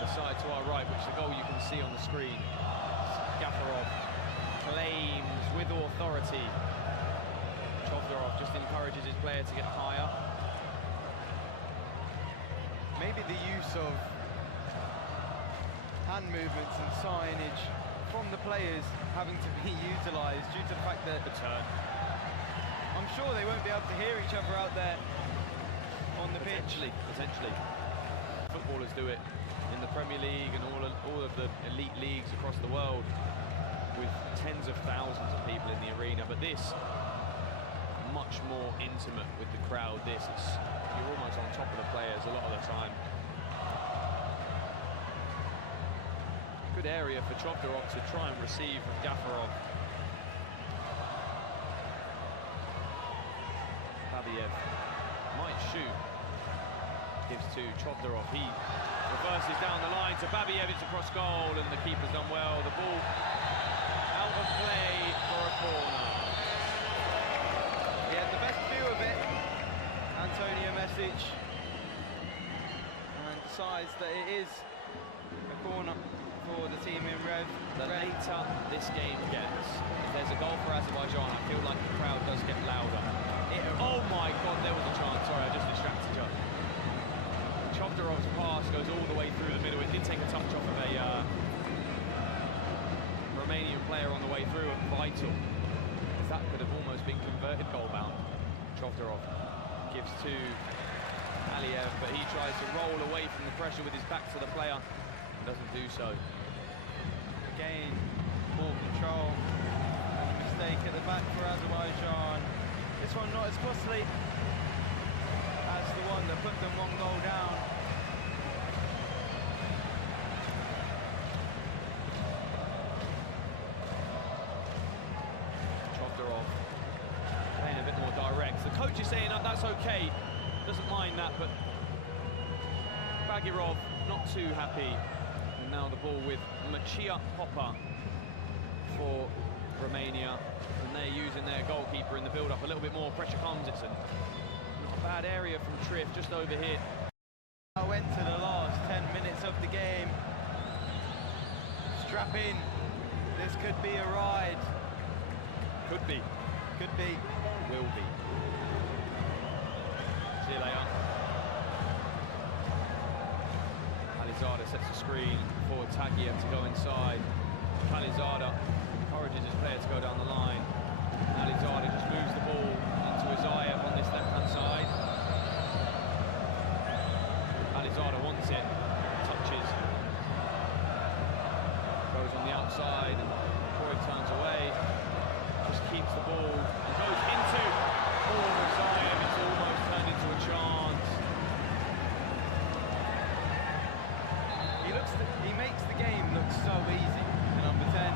the side to our right, which the goal you can see on the screen. Gafarov claims with authority. Chodorov just encourages his player to get higher. Maybe the use of hand movements and signage from the players having to be utilised due to the fact that I'm sure they won't be able to hear each other out there on the pitch. Potentially. Footballers do it in the Premier League and all of the elite leagues across the world with tens of thousands of people in the arena, but this much more intimate with the crowd. You're almost on top of the players a lot of the time. Good area for Chodorov to try and receive from Gafarov. Babiev might shoot. Gives to Chodorov. He reverses down the line to Babiev. It's across goal, and the keeper's done well. The ball out of play for a corner. He had the best view of it, Antonio Mesic, and decides that it is a corner for the team in red. The later this game gets, if there's a goal for Azerbaijan, I feel like the crowd does get louder. Oh my God, there was a chance. Sorry, I just distracted you. Chodorov's pass goes all the way through the middle. It did take a touch off of a Romanian player on the way through, and vital. That could have almost been converted goal-bound. Chodorov gives to Aliev, but he tries to roll away from the pressure with his back to the player. Doesn't do so. Again, ball control. And a mistake at the back for Azerbaijan. This one not as costly as the one that put them 1 goal down. Chodorov playing a bit more direct. The coach is saying that's okay, doesn't mind that, but Bagirov not too happy. And now the ball with Machia Popper for Romania, and they're using their goalkeeper in the build-up a little bit more. Pressure comes. It's not a bad area from Trif, just over here. I went to the last 10 minutes of the game. Strap in. This could be a ride. Could be. Could be. Will be. See you later. Alizada sets the screen for Tagiev to go inside. Alizada encourages his player to go down the line. Alizada just moves the ball into Azayev on this left-hand side. Alizada wants it, touches, goes on the outside, and Croy turns away, just keeps the ball, and goes into Azayev. It's almost turned into a chance. He looks he makes the game look so easy. The number 10.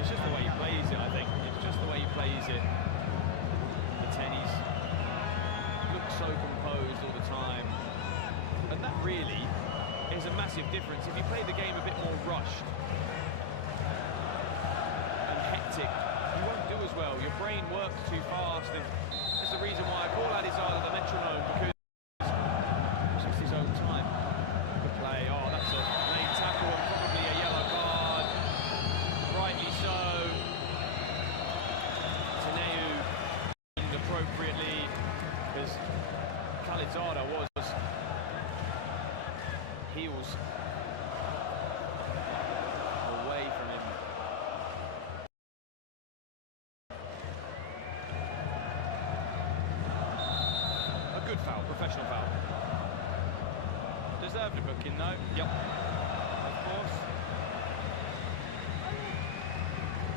It's just the way he plays it, I think. It's just the way he plays it. The 10, he's looks so composed all the time. And that really is a massive difference. If you play the game a bit more rushed and hectic, you won't do as well. Your brain works too fast, and that's the reason why I call Alizada the metronome, because it's just his own time. Good play. Oh, that's a late tackle and probably a yellow card. Rightly so. Taneu appropriately, because Alizada was heels away from him. A good foul, professional foul. Deserved a booking though. Yep. Of course.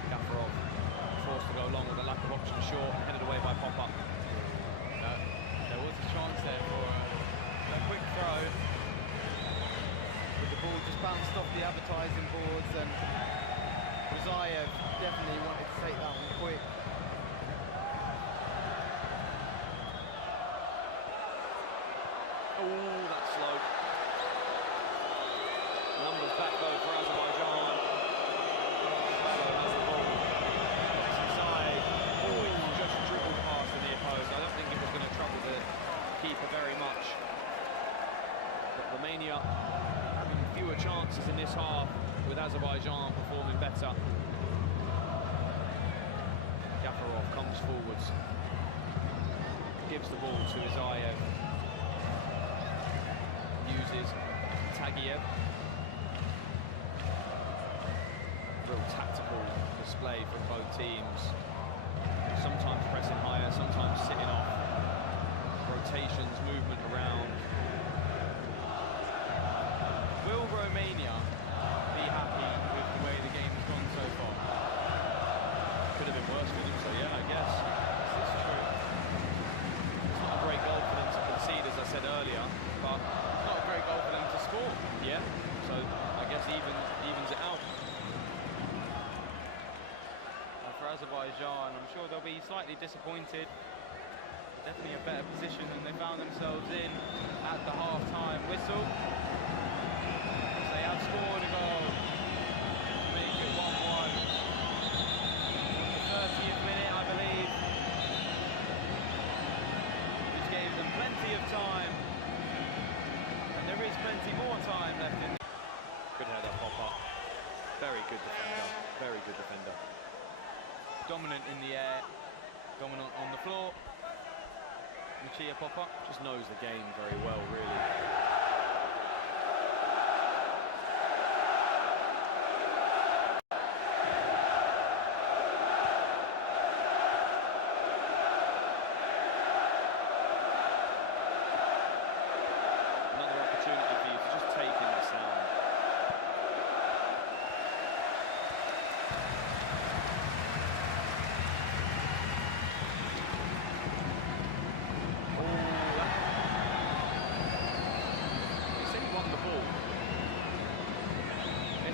Gafarov forced to go long with a lack of option short, headed away by Pop-Up. There was a chance there for a quick throw. But the ball just bounced off the advertising boards, and Rosayev definitely wanted to take that one quick. Oh, that's slow. Numbers back though for Azerbaijan. So has the ball. Gets inside. Oh, he just dribbled past the near post. I don't think it was going to trouble the keeper very much. But Romania having fewer chances in this half, with Azerbaijan performing better. Gafarov comes forwards. Gives the ball to Isayev. Uses Tagiev. Real tactical display from both teams. Sometimes pressing higher, sometimes sitting off. Rotations, movement around. Will Romania be happy with the way the game has gone so far? Could have been worse for them, so yeah, I guess. This is true. It's not a great goal for them to concede, as I said earlier, but Not a great goal for them to score. yeah, so I guess evens it out. And for Azerbaijan, I'm sure they'll be slightly disappointed. Definitely a better position than they found themselves in at the half-time whistle. They have scored a goal to make it 1-1. The 30th minute, I believe, which gave them plenty of time. And there is plenty more time left in. Good header, Pop-Up. Very good defender, very good defender. Dominant in the air, dominant on the floor. Machia Pop-Up. Just knows the game very well, really. Another opportunity for you to just take in the sound.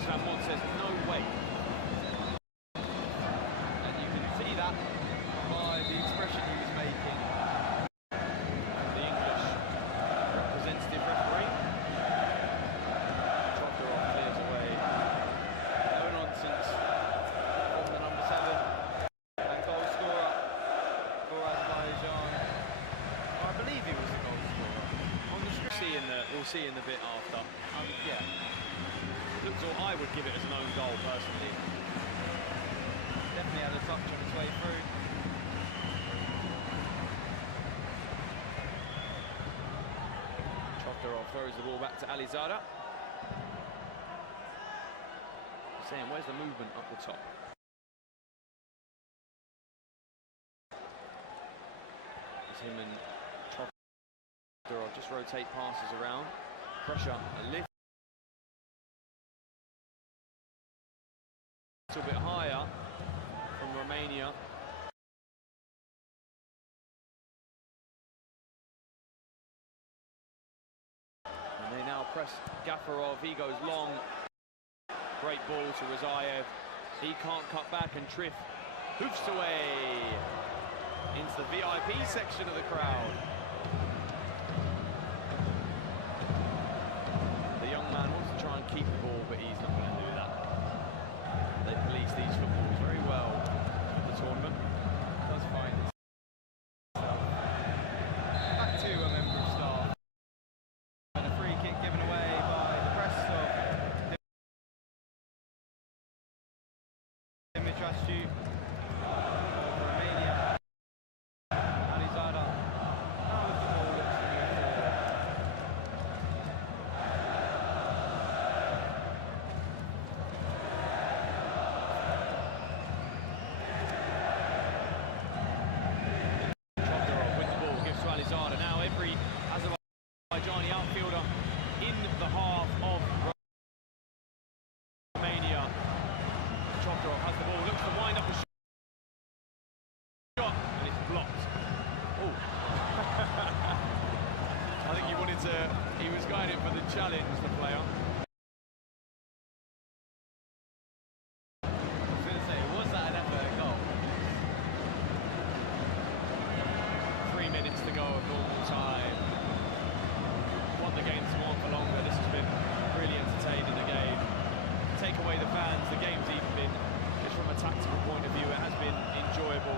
Ramon says no way. And you can see that by the expression he was making. The English representative referee. Chokharov clears away. No nonsense from the number 7 and goal scorer for Azerbaijan. I believe he was a goal scorer. On the screen. We'll see in the bit after. Yeah. Looks all I would give it as an own goal personally. Definitely had a touch on its way through. Chokharov throws the ball back to Alizada. Saying, where's the movement up the top? It's him and Chokharov just rotate passes around. Pressure a little bit higher from Romania. And they now press Gafarov, he goes long. Great ball to Razayev. He can't cut back, and Triff hoofs away into the VIP section of the crowd. The young man wants to try and keep the ball, but he's not going to do that. They police these footballs very well at the tournament. Does find itself. Back to a member of staff. And a free kick given away by the press of Dimitrascu of Romania. Alizada. How is the ball looks to move forward. Chokdorov with the ball, gives to Alizada. Now every Azerbaijani outfielder in the half of Romania. Chokdorov has the ball, looks to wind up a shot, and it's blocked. Oh. I think he was going in for the challenge, the player. I was going to say, was that an effort at goal? 3 minutes to go of normal time. Want the game to go on for longer. This has been really entertaining, the game. Take away the fans, the game's even been, just from a tactical point of view, it has been enjoyable.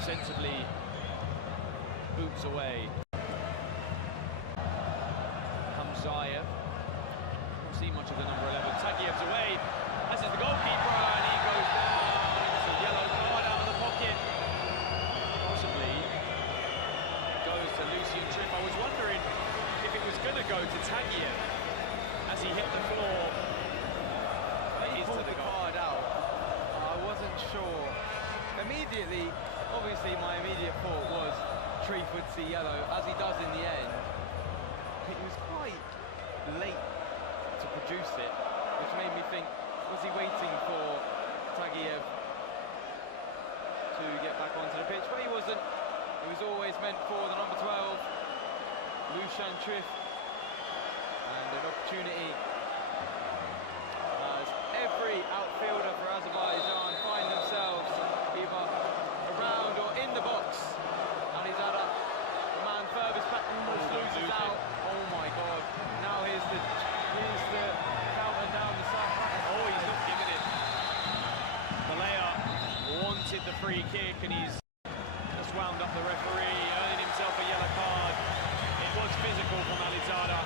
Sensibly boots away. Hamzayev. Don't see much of the number 11. Tagiev's away, as is the goalkeeper, and he goes down. It's a yellow card out of the pocket. Possibly goes to Lucian Triff. I was wondering if it was going to go to Tagiev as he hit the floor. He pulled the card out. I wasn't sure. Immediately, obviously my immediate thought was Triff would see yellow, as he does in the end. He was quite late to produce it, which made me think, was he waiting for Tagiev to get back onto the pitch? But he wasn't. It was always meant for the number 12, Lucian Triff. And an opportunity as every outfielder for Azerbaijan find themselves either around or in the box. Alizada, the man furthest back, almost loses out. Oh my God! Now here's the counter down the side. Oh, he's not giving it. Malaya wanted the free kick, and he's just wound up the referee, earning himself a yellow card. It was physical from Alizada.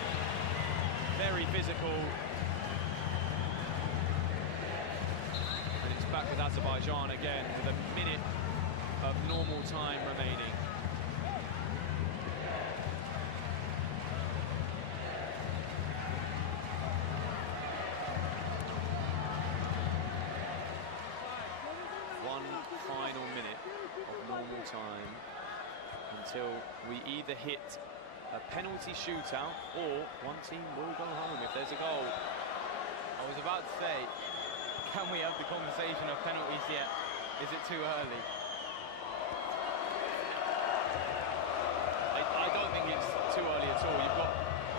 Very physical. And it's back with Azerbaijan again with a minute of normal time remaining. One final minute of normal time until we either hit a penalty shootout or one team will go home if there's a goal. I was about to say, can we have the conversation of penalties yet? Is it too early? I don't think it's too early at all. You've got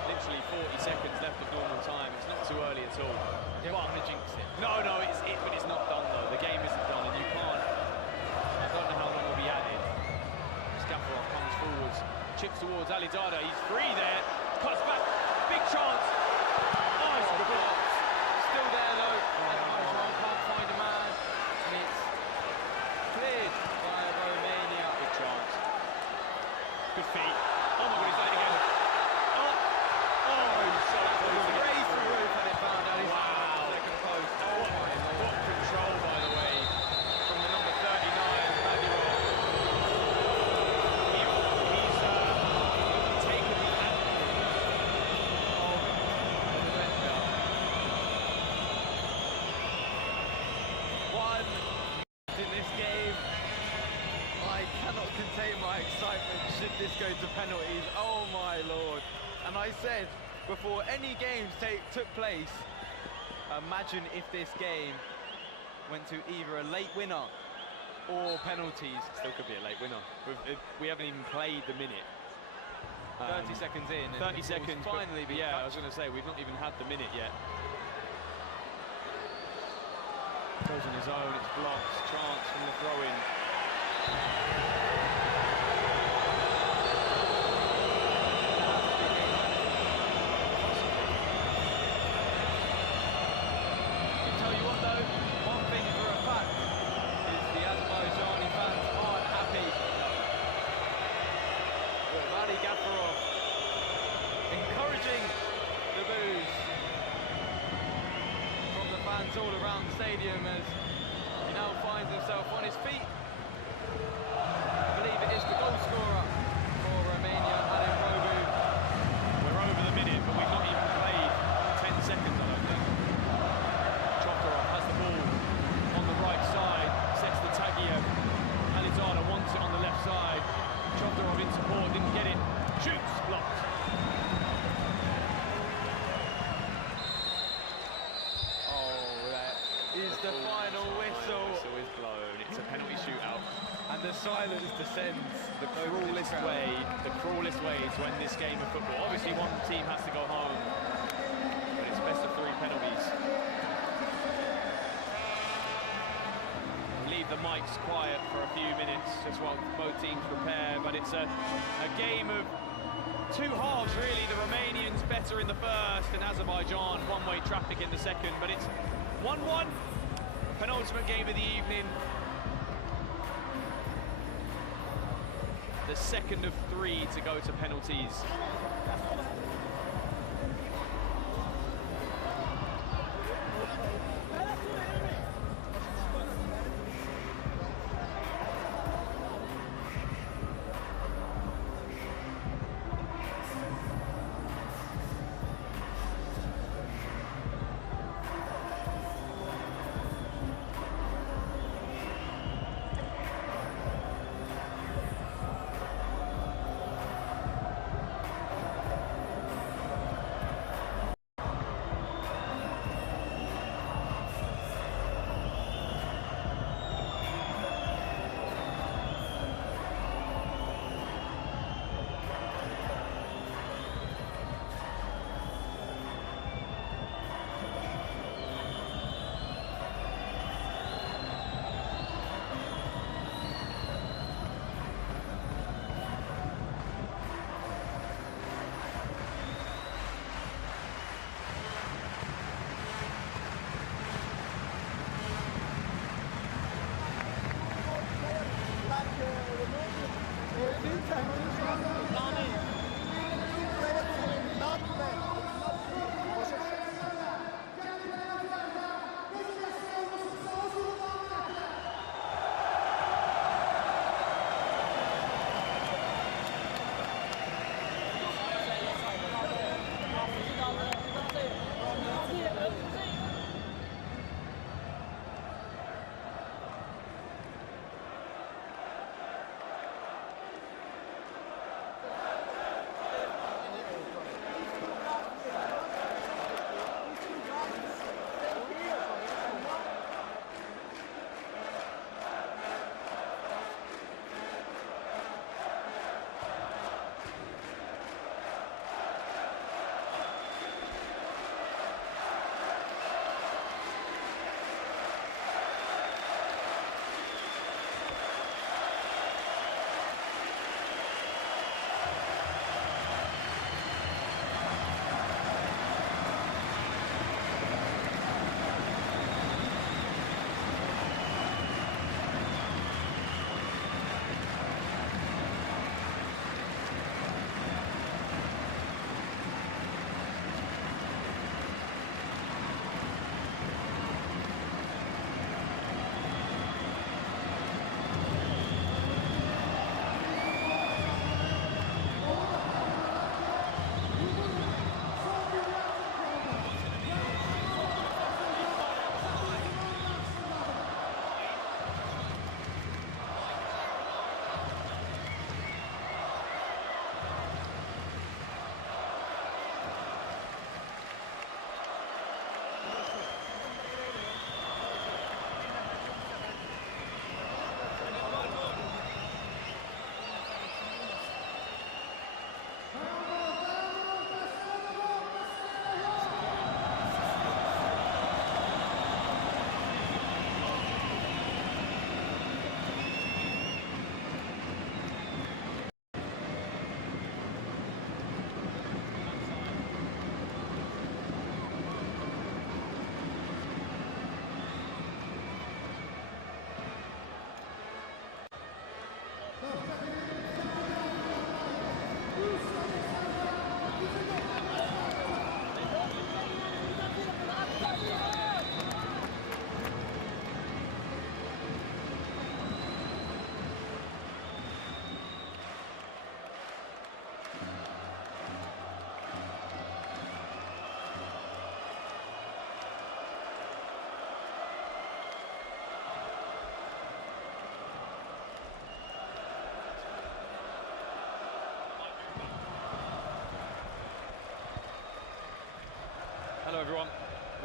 literally 40 seconds left of normal time. It's not too early at all. You don't want to jinx it. No, but it's not done though. The game isn't done, and you can't. I don't know how long will be added. Gafarov comes forwards, chips towards Alizada. He's free there, cuts back, big chance. Oh, it's blocked. Still there though. Azerbaijan can't find a man, and it's cleared by Romania. Big chance. Good feet. Oh my God, he's done it again. Oh, he's so close. It was raised to the roof and it found Alizada. Wow. Second post. Oh my Lord. What control, by the way, from the number 39, Badirov. He's taken the angle of the defender. One in this game. I cannot contain my excitement should this go to penalties. Oh my Lord. And I said before any games took place, imagine if this game went to either a late winner or penalties. Still could be a late winner. We haven't even played the minute. 30 seconds in. And 30 the ball's seconds. Finally, but yeah, I was going to say, we've not even had the minute yet. Goes on his own, it's blocked. Chance from the throw-in. Tell you what though, one thing for a fact is the Azerbaijani fans aren't happy. Vali Gafarov encouraging the boos from the fans all around the stadium as he now finds himself on his feet. I believe it is the goal scorer for Romania, Alen Robu. We're over the minute, but we've not even played 10 seconds, I don't think. Chokarov has the ball on the right side, sets the Tagia. Alizada wants it on the left side. Chokarov in support, didn't get it. Shoots, blocked. Oh, that is the final whistle. Whistle is blown. It's a penalty shootout. And the silence descends. The cruelest way to end this game of football. Obviously, one team has to go home, but it's best of 3 penalties. Leave the mics quiet for a few minutes just while both teams prepare, but it's a game of 2 halves really. The Romanians better in the first and Azerbaijan one-way traffic in the second, but it's 1-1, penultimate game of the evening. The second of 3 to go to penalties.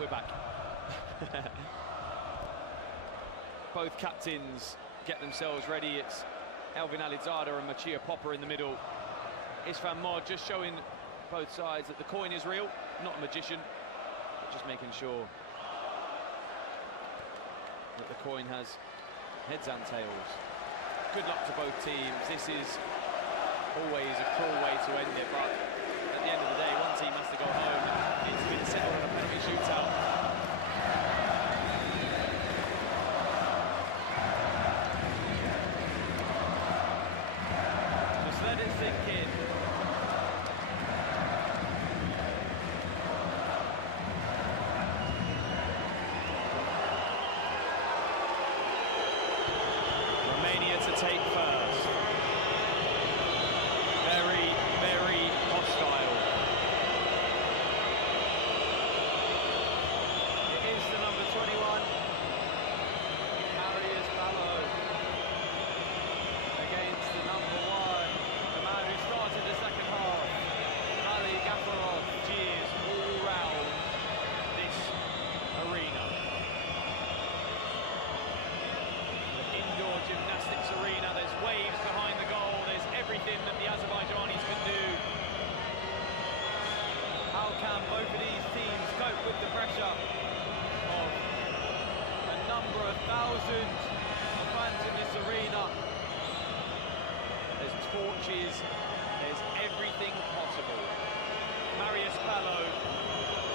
we're back. Both captains get themselves ready. It's Elvin Alizada and Machia Popper in the middle. Isfan Mod just showing both sides that the coin is real, not a magician, but just making sure that the coin has heads and tails. Good luck to both teams. This is always a cruel way to end it, but at the end of the day, one team has to go home. It's been settled on a penalty shootout. Just let it sink in. Romania to take first. Very, very hostile. It is the number 21, Marius Ballo, against the number 1, the man who started the second half, Ali Gafarov. Cheers all round this arena. The indoor gymnastics arena, there's waves behind the goal, there's everything that the Azerbaijanis can do. How can both of these teams cope with the pressure of a number of thousands of fans in this arena? There's torches, there's everything possible. Marius Ballo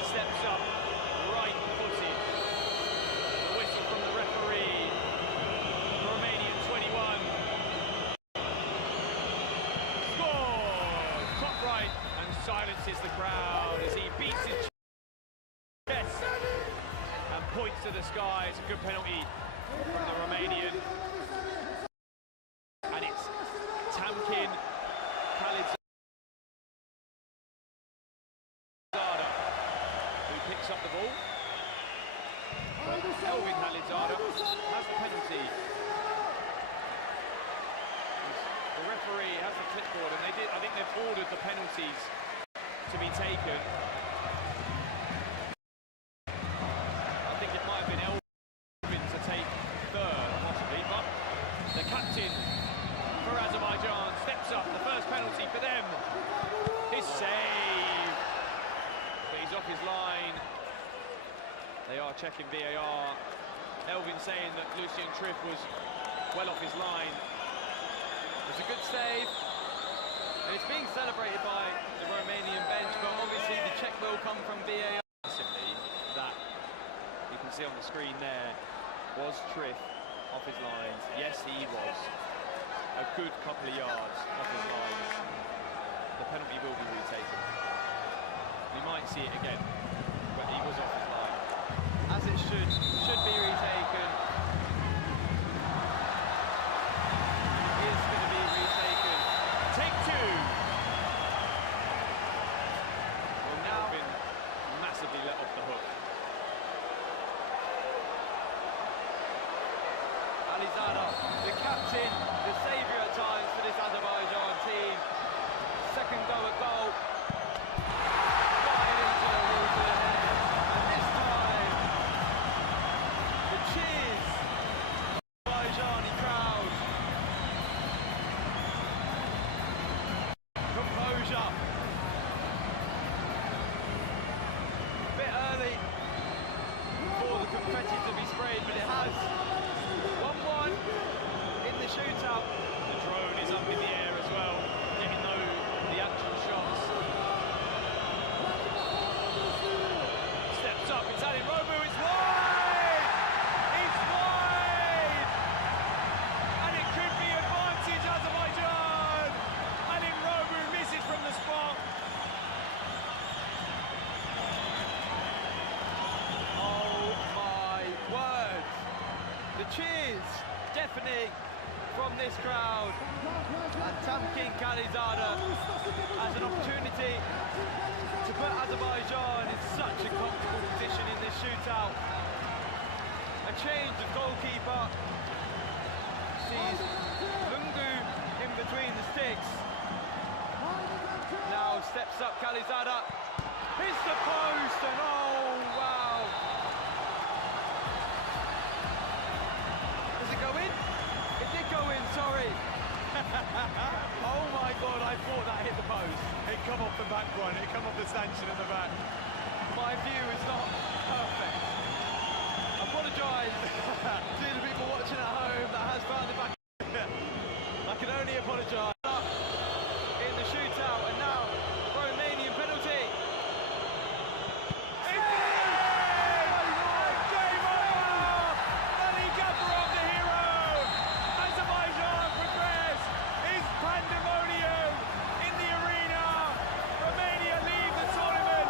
steps up, right-footed. The whistle from the referee. Romanian 21. Scores! Top right and silences the crowd as he beats his chest and points to the sky. It's a good penalty from the Romanian. And it's Tamkin Khalid who picks up the ball. But Elvin Halidzada has the penalty. The referee has the clipboard, and I think they've ordered the penalties to be taken. I think it might have been Elvin to take third, possibly, but the captain for Azerbaijan steps up. The first penalty for them is saved, but he's off his line. They are checking VAR. Elvin saying that Lucien Triff was well off his line. It's a good save, and it's being celebrated by the Romanian bench, but obviously the check will come from VAR. That you can see on the screen there, was Triff off his lines? Yes, he was. A good couple of yards off his lines. The penalty will be retaken. We might see it again, but he was off his line. As it should be retaken. Is going to be retaken. Take two. Well, now been massively let off the hook. Alizada, the captain, the saviour at times for this Azerbaijan team. Second go at goal. Right into the water. And this time, the cheers. Azerbaijani crowd. Composure. A bit early for the confetti to be sprayed, but it has. 1-1 in the shootout. The drone is up in the air as well, getting the actual shots. Steps up, it's Alin Robu, it's wide! It's wide! And it could be advantage Azerbaijan! Alin Robu misses from the spot. Oh my word! The cheers deafening from this crowd, and Tamkin Khalizada has an opportunity to put Azerbaijan in such a comfortable position in this shootout. A change of goalkeeper sees Lungu in between the sticks. Now steps up Khalizada, hits the post, and oh wow! situation at the back. My view is not perfect. Apologise to the people watching at home that has found it back. I can only apologise. In the shootout, and now Romanian penalty. Game over! Ali Gafarov, the hero! Azerbaijan progress! Is pandemonium in the arena! Romania leave the tournament!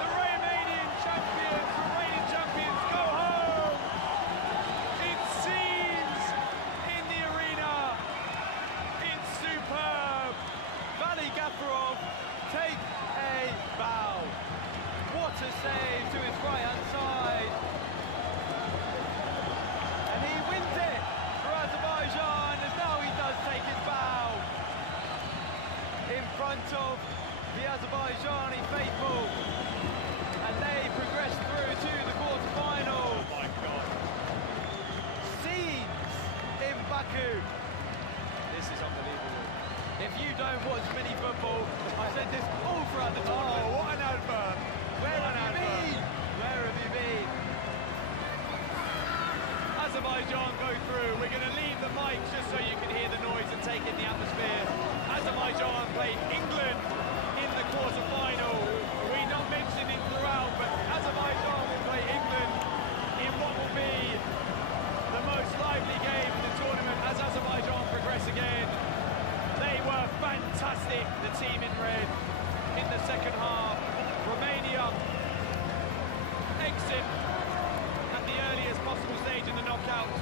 The Romanian champions go home! It seems in the arena! It's superb! Ali Gafarov, take a bow! What a save to his right-hand side! And he wins it for Azerbaijan as now he does take his bow in front of the Azerbaijani faithful, and they progress through to the quarter-final. Oh my God! Scenes in Baku. This is unbelievable. If you don't watch mini football, I said this all throughout the tournament. Oh, what an advert! Where have you been? Where have you been? Azerbaijan go through. We're going to leave the mic just so you can hear the noise and take in the atmosphere. Azerbaijan play England in the quarter-final. We not mentioning throughout, but Azerbaijan will play England in what will be the most lively game in the tournament as Azerbaijan progress again. They were fantastic, the team in red, in the second half. Romania exit at the earliest possible stage in the knockouts.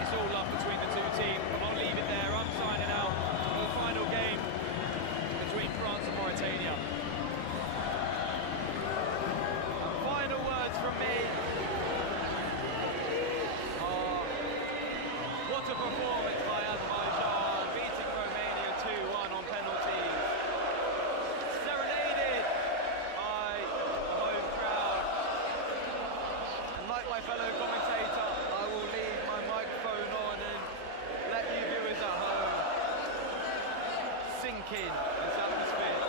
It's all up between the two teams. I'll leave it there. I'm signing out for the final game between France and Mauritania. Final words from me. What a performance by Azerbaijan, beating Romania 2-1 on penalties. Serenaded by the home crowd. And like my fellow commentator, I will leave my microphone on and let you viewers at home sink in this atmosphere.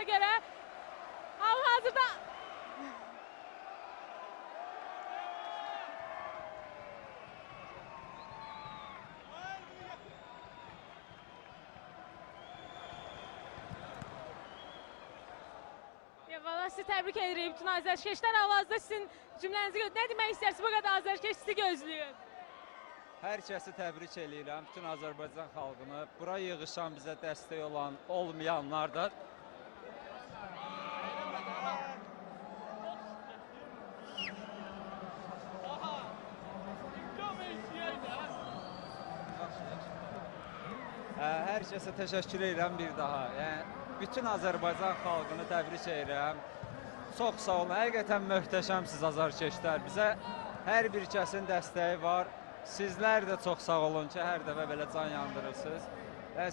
Ona görə hal-hazırda Valla sizi təbrik edirik bütün azərkeşlər. Avazda sizin cümlənizi nə demək istərsiniz? Bu qədər azərkeş sizi gözləyir. Hər kəsi təbrik edirəm, bütün Azərbaycan xalqını. Bura yığışan bizə dəstək olan, olmayanlar da. Hər kəsə təşəkkür edirəm bir daha. Yəni, bütün Azərbaycan xalqını təbrik edirəm. Çox sağ olun, həqiqətən möhtəşəmsiz azərkeşlər. Bizə hər bir kəsin dəstəyi var. Sizlər də çox sağ olun ki, hər dəfə belə can yandırırsınız.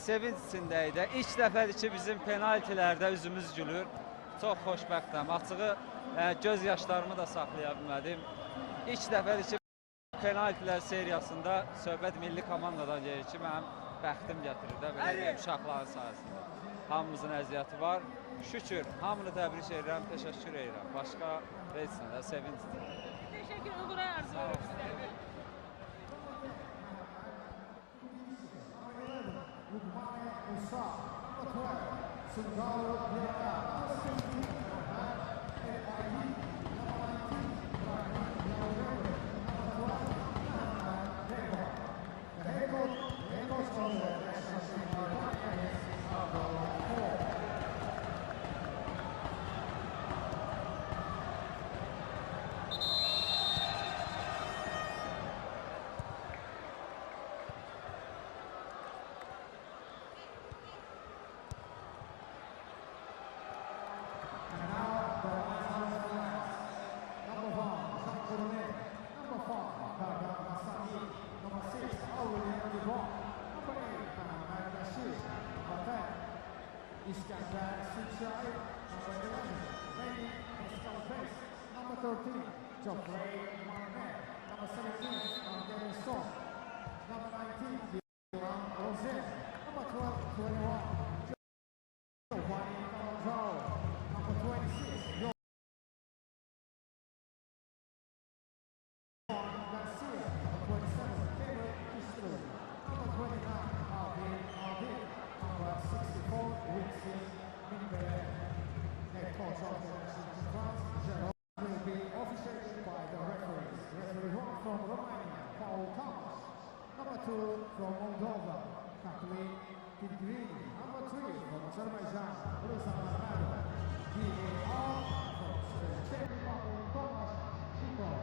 Sevinç içindəyik də. İlk dəfədir ki, bizim penaltilərdə üzümüz gülür. Çox xoşbəxtəm. Açığı, göz yaşlarımı da saxlaya bilmədim. İlk dəfədir ki, penaltilər seriyasında söhbət milli komandadan gedir ki, mənim bəxtim gətirir də, belə deyim, uşaqların sayəsində. Hamımızın əziyyəti var. Şükür, hamını təbrik edirəm, təşəkkür edirəm. Başqa heç nə də, sevincdir. Təşəkkür ederim, buraya arzulayırıq sizə. Number 13, Geoffrey Marnet. Number 17, Dennis Song. Number 19, Rosé. Number 12, 21, Giovanni Gonzalo. Number 26, Johan Garcia. Number 27, Gabriel Castro. Number 29, Alvin Alvin. Number 64, Richie Minbele. Head coach of the national team France, Jerome. Will be officiated by the referees. Referee 1 from Romania, Paul Thomas. Number 2 from Moldova, Kathleen Tigrini. Number 3 from Azerbaijan, Lusa Marnado. VAR from Czech Republic, Thomas Chikov.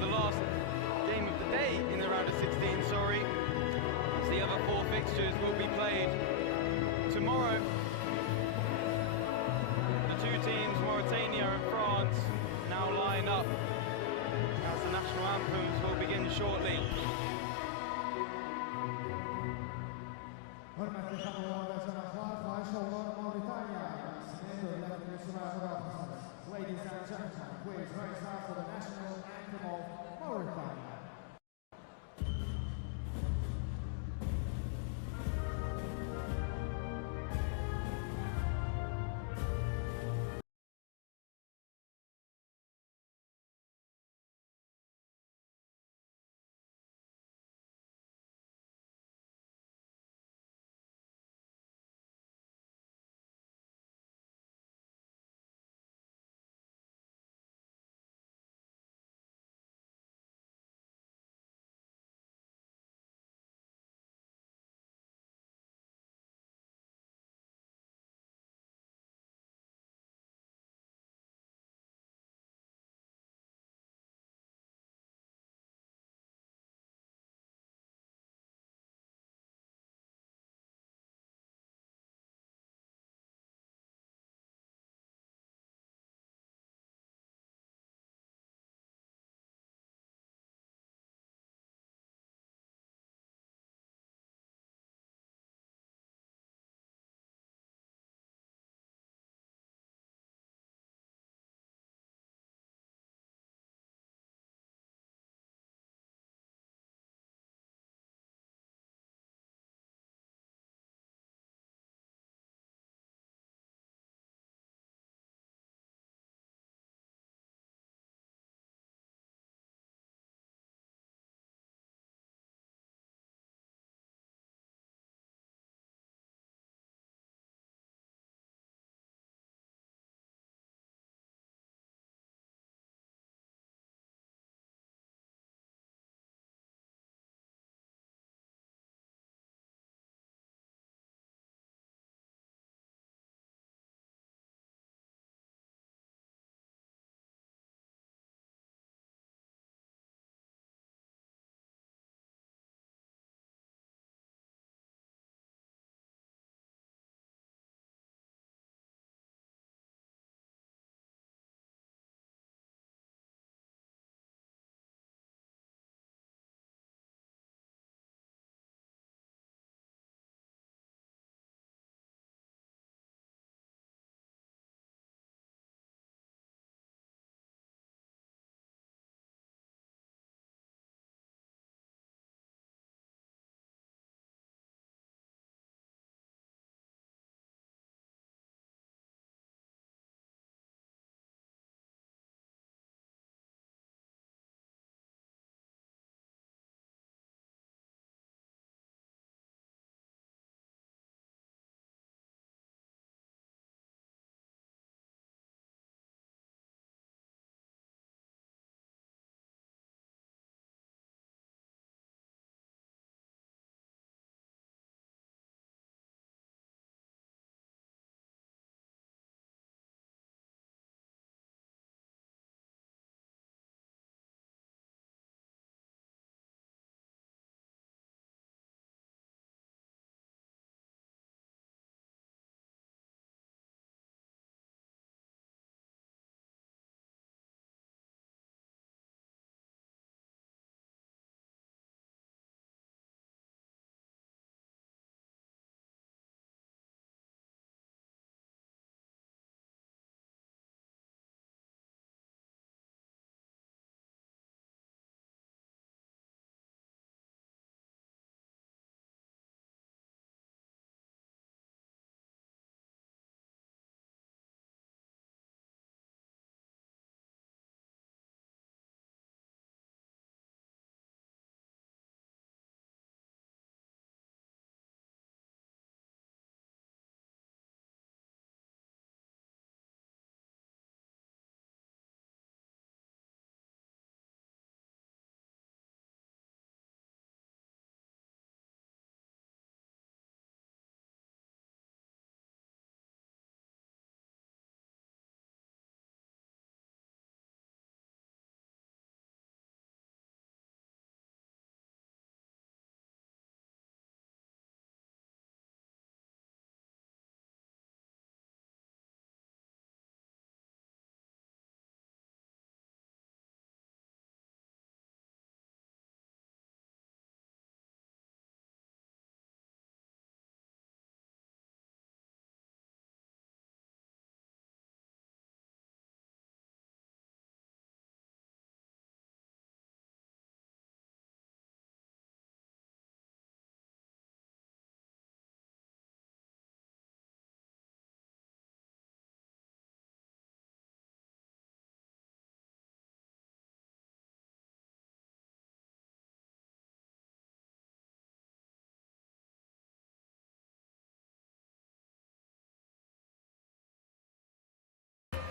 the last game of the day in the round of 16, sorry. As the other 4 fixtures will be played tomorrow. The 2 teams, Mauritania and France, now line up as the national anthems will begin shortly. Hürmetli tanrılar ve sanatlar, fahiş olan Mauritania. Ladies and gentlemen, please raise up for the national anthem of Mauritania.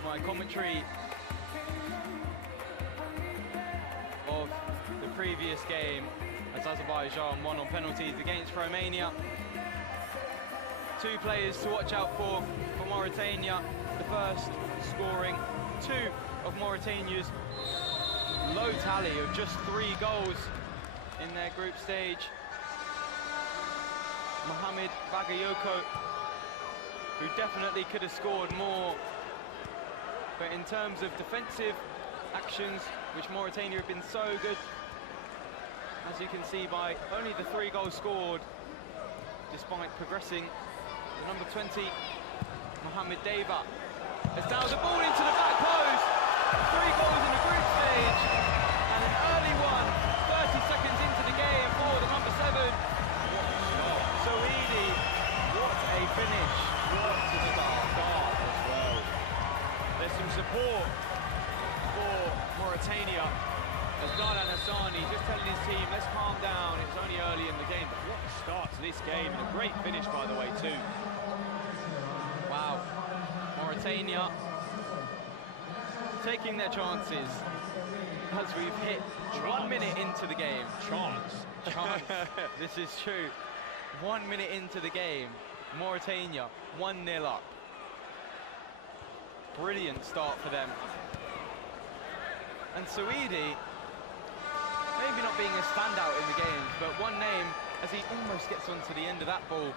my commentary of the previous game as Azerbaijan won on penalties against Romania. 2 players to watch out for Mauritania. The first scoring 2 of Mauritania's low tally of just 3 goals in their group stage. Mohamed Bagayoko, who definitely could have scored more, but in terms of defensive actions, which Mauritania have been so good, as you can see by only the 3 goals scored, despite progressing. Number 20, Mohamed Deva, has downed the ball into the back post. 3 goals in the group stage, and an early one, 30 seconds into the game for the number 7. Soidi, what a finish. What a start as well. There's some support for Mauritania as Dardan Hassani just telling his team, let's calm down, it's only early in the game. But what a start to this game, and a great finish, by the way, too. Wow, Mauritania taking their chances as we've hit 1 minute into the game. Chance. This is true. 1 minute into the game, Mauritania 1-0 up. Brilliant start for them. And Soidi, maybe not being a standout in the game, but one name as he almost gets onto the end of that ball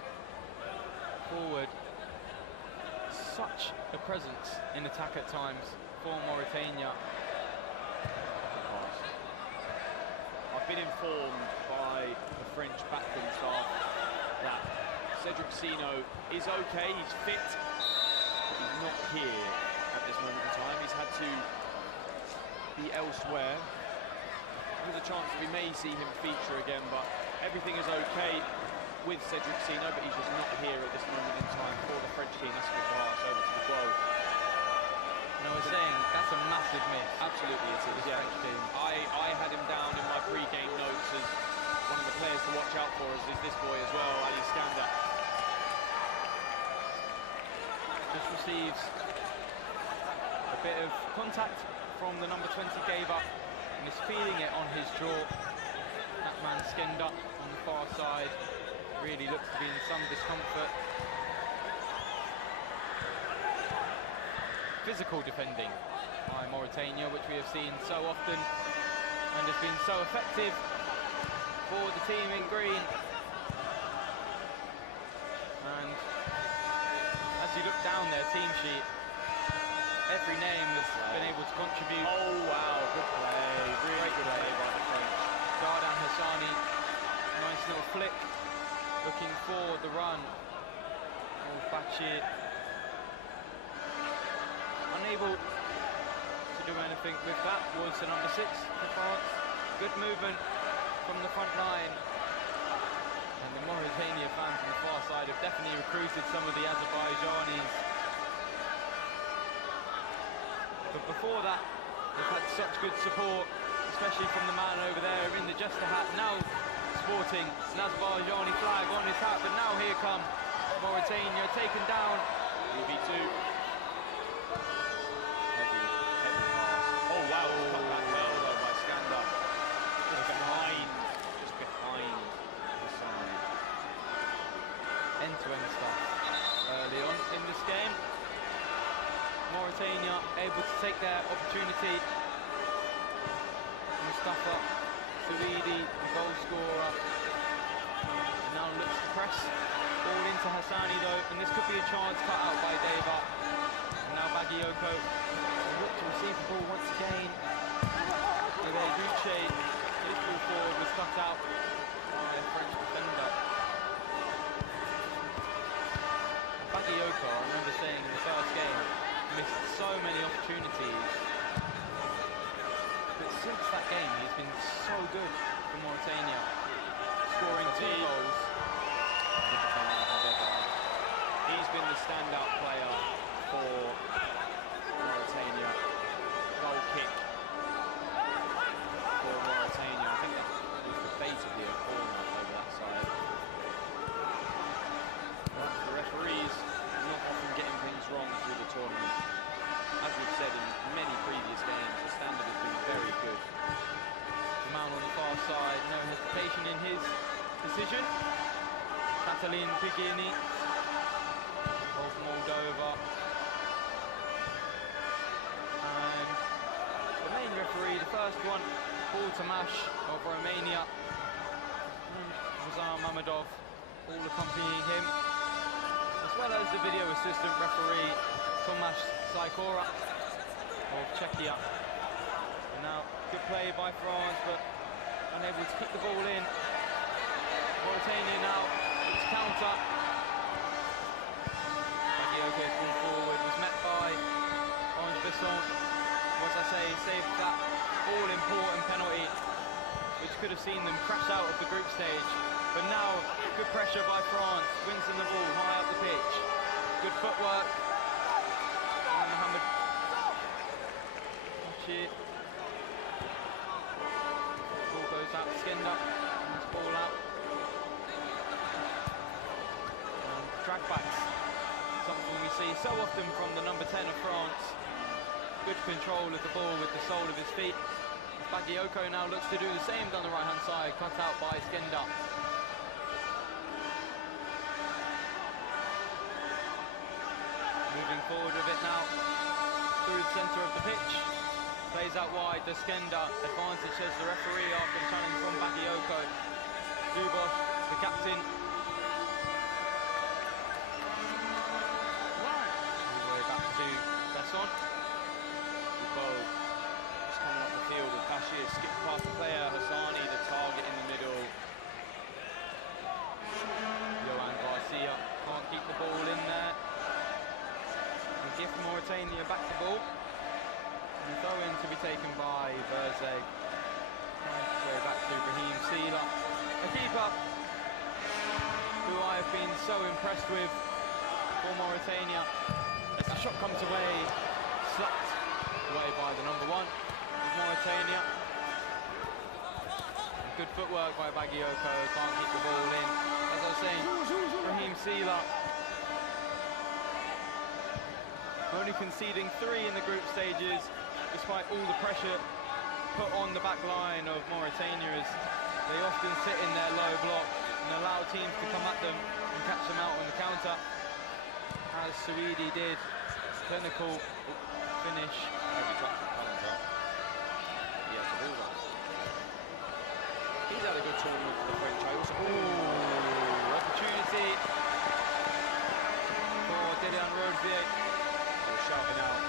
forward. Such a presence in attack at times for Mauritania. I've been informed by the French backroom staff that Cedric Sino is okay, he's fit, but he's not here at this moment in time. He's had to be elsewhere. There's a chance that we may see him feature again, but everything is okay with Cedric Sino, but he's just not here at this moment in time for the French team. That's good pass over to the goal. And I was saying, that's a massive miss. Absolutely it is, yeah. French team. I had him down in my pre-game notes as one of the players to watch out for, as is this boy as well, Ali Skanda. Just receives a bit of contact from the number 20 gave up and is feeling it on his jaw. That man Skenda on the far side really looks to be in some discomfort. Physical defending by Mauritania, which we have seen so often and has been so effective for the team in green. And as you look down their team sheet, every name has been able to contribute. Oh wow, good play, really good play by the French. Dardan Hassani, nice little flick, looking for the run of Bachir. Unable to do anything with that was the number 6 for France. Good movement from the front line. And the Mauritania fans on the far side have definitely recruited some of the Azerbaijanis. But before that, they've had such good support, especially from the man over there in the jester hat, now sporting an Azerbaijani flag on his hat. But now here come Mauritania, taken down. UV2. Heavy pass. Oh wow, cut back well though by Skanda. Just behind the side. End-to-end stuff early on in this game. Mauritania able to take their opportunity. Mustafa Soidi, the goal scorer, now looks to press. Ball into Hassani though, and this could be a chance cut out by Deva. And now Bagayoko look to receive the ball once again. Ebe Duce, his ball forward was cut out by a French defender. Bagayoko, I remember saying in the first game, missed so many opportunities. But since that game, he's been so good for Mauritania, scoring 2 goals. He's been the standout player for Mauritania. Goal kick incision. Katalin Pigini of Moldova. And the main referee, the first one, Paul Tomash of Romania. Razan Mamedov, all accompanying him, as well as the video assistant referee Tomasz Sikora of Czechia. And now, good play by France, but unable to kick the ball in. Mauritania now, it's counter. Bagioko's ball forward was met by Orange Besson. As I say, saved that all-important penalty, which could have seen them crash out of the group stage. But now, good pressure by France, Winston the ball high up the pitch. Good footwork. And Mohamed Rashid. Ball goes out, skinned up, nice ball out. And drag backs, something we see so often from the number 10 of France. Good control of the ball with the sole of his feet. Bagayoko now looks to do the same down the right-hand side, cut out by Skenda. Moving forward with it now, through the centre of the pitch. Plays out wide, the Skenda. Advantage, says the referee after the challenge from Bagayoko. Dubos, the captain. All the way back to Besson. Just coming off the field with Bashir, skipped past the player, Hassani, the target in the middle. Johan Garcia can't keep the ball in there. And give Mauritania back the ball. And throw in to be taken by Verze. Way back to Brahim Sila. A keeper who I have been so impressed with for Mauritania. As the shot comes away, slapped away by the number 1 of Mauritania. Good footwork by Bagayoko, can't keep the ball in. As I was saying, Brahim Sila only conceding 3 in the group stages, despite all the pressure put on the back line of Mauritania, as they often sit in their low block and allow teams to come at them and catch them out on the counter, as Suidi did. Clinical finish. Every touch that comes up, he has the ball right. He's had a good tournament for the French. I also Opportunity for Didier Rosier. shoving out.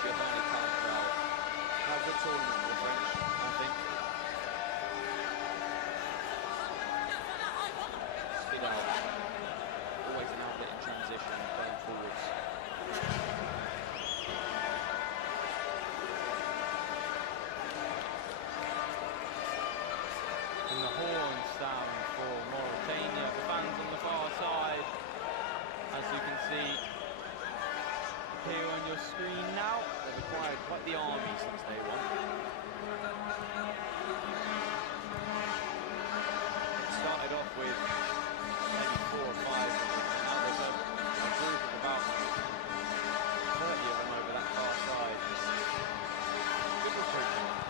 Giovanni Cantrell. Had a good tournament for the French, I think. Spit out. Always an outlet in transition going forwards. And the horns down for Mauritania. The fans on the far side, as you can see here on your screen now. They've acquired quite the army since day one. It started off with maybe 4 or 5 of them, and now there's a group of about 30 of them over that far side. Good recruitment.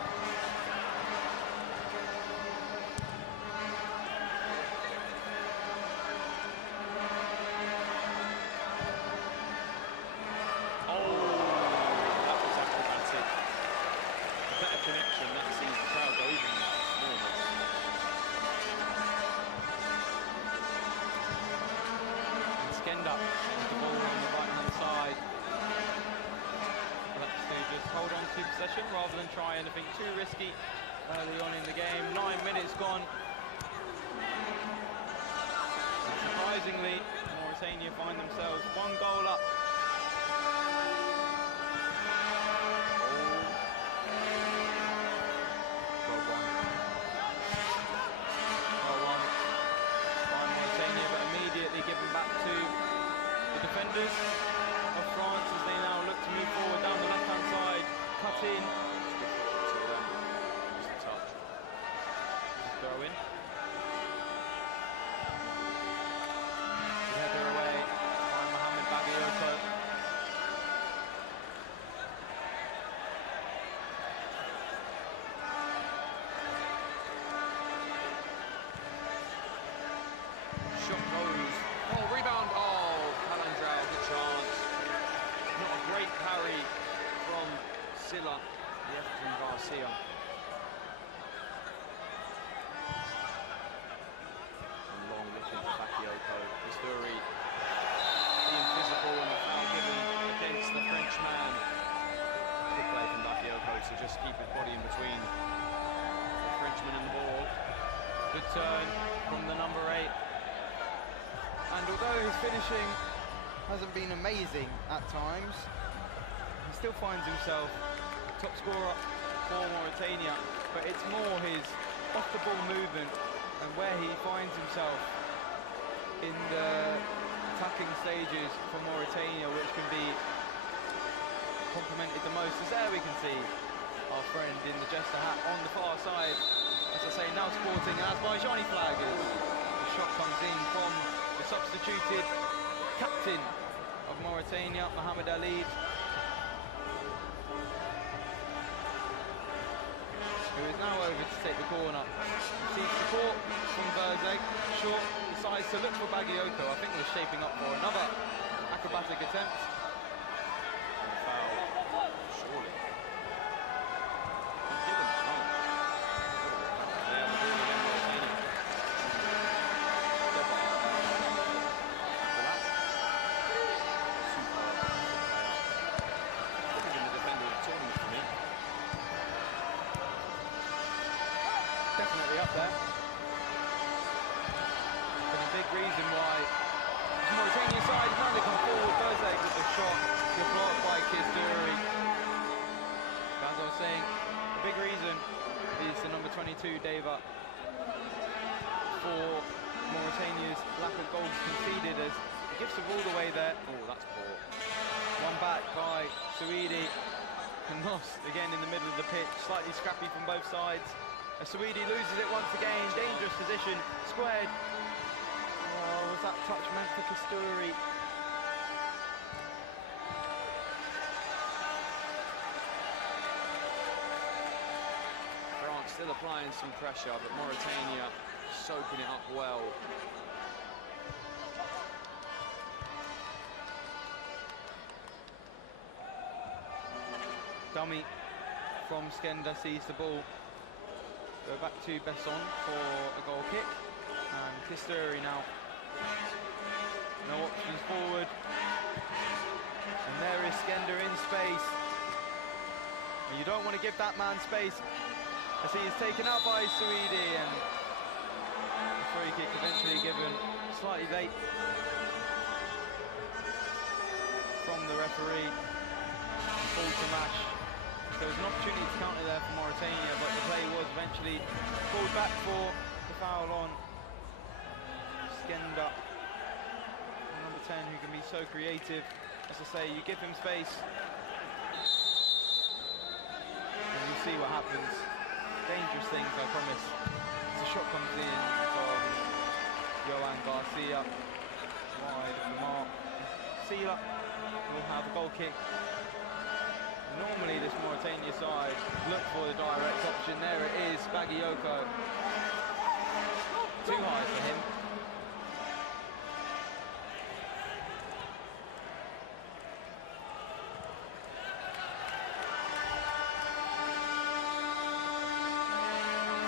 Connection that sees the crowd go even more. And Skenda with the ball on the right-hand side. Let's just hold on to possession rather than try anything too risky early on in the game. 9 minutes gone. And surprisingly, Mauritania find themselves 1 goal up. Given back to the defenders of France as they now look to move forward down the left-hand side, cut in. Just a touch. Throw in. Header away by Mohamed Bagayoko. The effort from Garcia. And long looking for Bakayoko. Pasturi being physical and the foul given against the Frenchman. Good play from Bakayoko to just keep his body in between the Frenchman and the ball. Good turn from the number 8. And although his finishing hasn't been amazing at times, he still finds himself top scorer for Mauritania. But it's more his off-the-ball movement and where he finds himself in the attacking stages for Mauritania, which can be complimented the most. As there we can see our friend in the jester hat on the far side, as I say, now sporting an Azerbaijani flag as the shot comes in from the substituted captain of Mauritania, Mohamed Ali, who is now over to take the corner. Receives support from Verzeg, short, decides to look for Bakayoko. I think we're shaping up for another acrobatic attempt. Foul, surely. Definitely up there. But a big reason why the Mauritania side finally come forward. Verzeg with the shot, good block by Kisturi. As I was saying, the big reason is the number 22 Deva for Mauritania's lack of goals conceded, as he gives the ball away there. Oh, that's poor. One back by Suidi and lost again in the middle of the pitch. Slightly scrappy from both sides. Suidi loses it once again, dangerous position, squared. Oh, was that touch meant for Kisturi? France still applying some pressure, but Mauritania soaking it up well. Dummy from Skender sees the ball. Go back to Besson for a goal kick. And Kisturi now. No options forward. And there is Skender in space. And you don't want to give that man space, as he is taken out by Suidi, and the free kick eventually given slightly late from the referee. Ball to Mash. There was an opportunity to counter there for Mauritania, but the play was eventually called back for the foul on Skender. Number 10, who can be so creative. As I say, you give him space, and you see what happens. Dangerous things, I promise. As the shot comes in from Johan Garcia, wide of the mark. Sela will have a goal kick. Normally this Mauritania side look for the direct option. There it is, Bakayoko. Too high for him.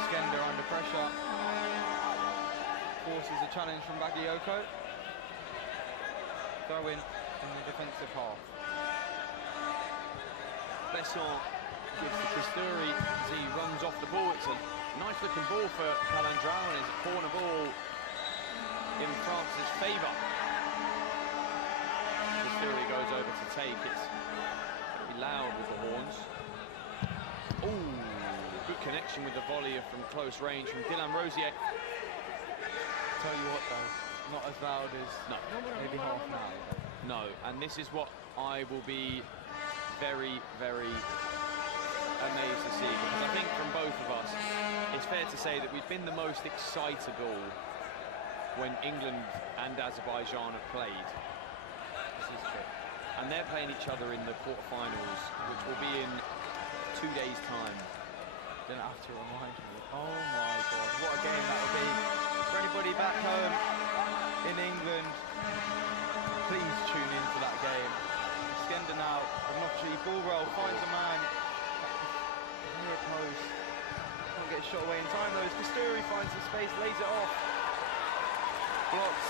Skender under pressure. Forces a challenge from Bakayoko. Throw in the defensive half. Besson gives to Kisturi as he runs off the ball. It's a nice looking ball for Calandrao, and it's a corner ball in France's favour. Kisturi goes over to take it. Be loud with the horns. Oh, good connection with the volley from close range from Dylan Rosier. Tell you what though, not as loud as maybe half an hour. No, and this is what I will be very, very amazed to see, because I think from both of us, it's fair to say that we've been the most excitable when England and Azerbaijan have played. This is true. And they're playing each other in the quarterfinals, which will be in 2 days' time. Didn't have to remind me. Oh my God, what a game that will be. For anybody back home in England, please tune into that game. Skender now, the Notchi ball roll, finds a man, shot away in time though. As Kasturi finds the space, lays it off. Blocks.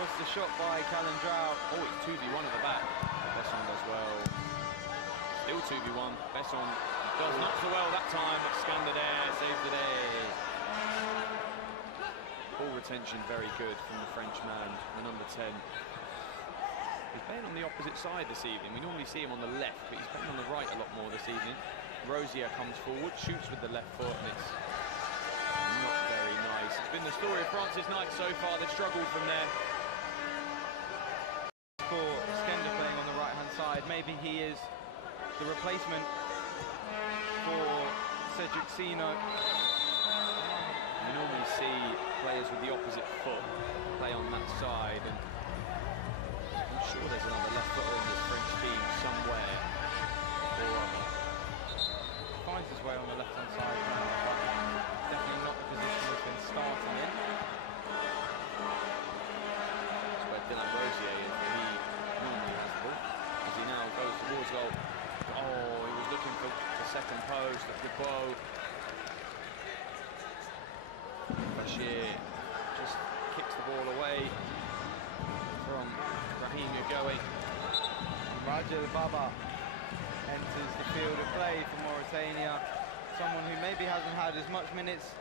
Was the shot by Calendrau. Oh, it's 2v1 at the back. Besson does well. Still 2v1. Besson does not so well that time, but Scandader saves the day. Ball retention very good from the Frenchman, the number 10. He's playing on the opposite side this evening. We normally see him on the left, but he's playing on the right a lot more this evening. Rosier comes forward, shoots with the left foot, and it's not very nice. It's been the story of France's night so far. They've struggled from there. For Skender playing on the right-hand side, maybe he is the replacement for Cedric Sino. You normally see players with the opposite foot play on that side, and I'm sure there's another left footer in this French team somewhere or other. Finds his way on the left-hand side now, but definitely not the position he's been starting in. That's where Dylan Rosier is. He normally has the ball as he now goes towards goal. Oh, he was looking for the second post. That's the ball. Bashir just kicks the ball away from Brahim Yagoe. Rajil Baba enters the field of play for Mauritania. Someone who maybe hasn't had as much minutes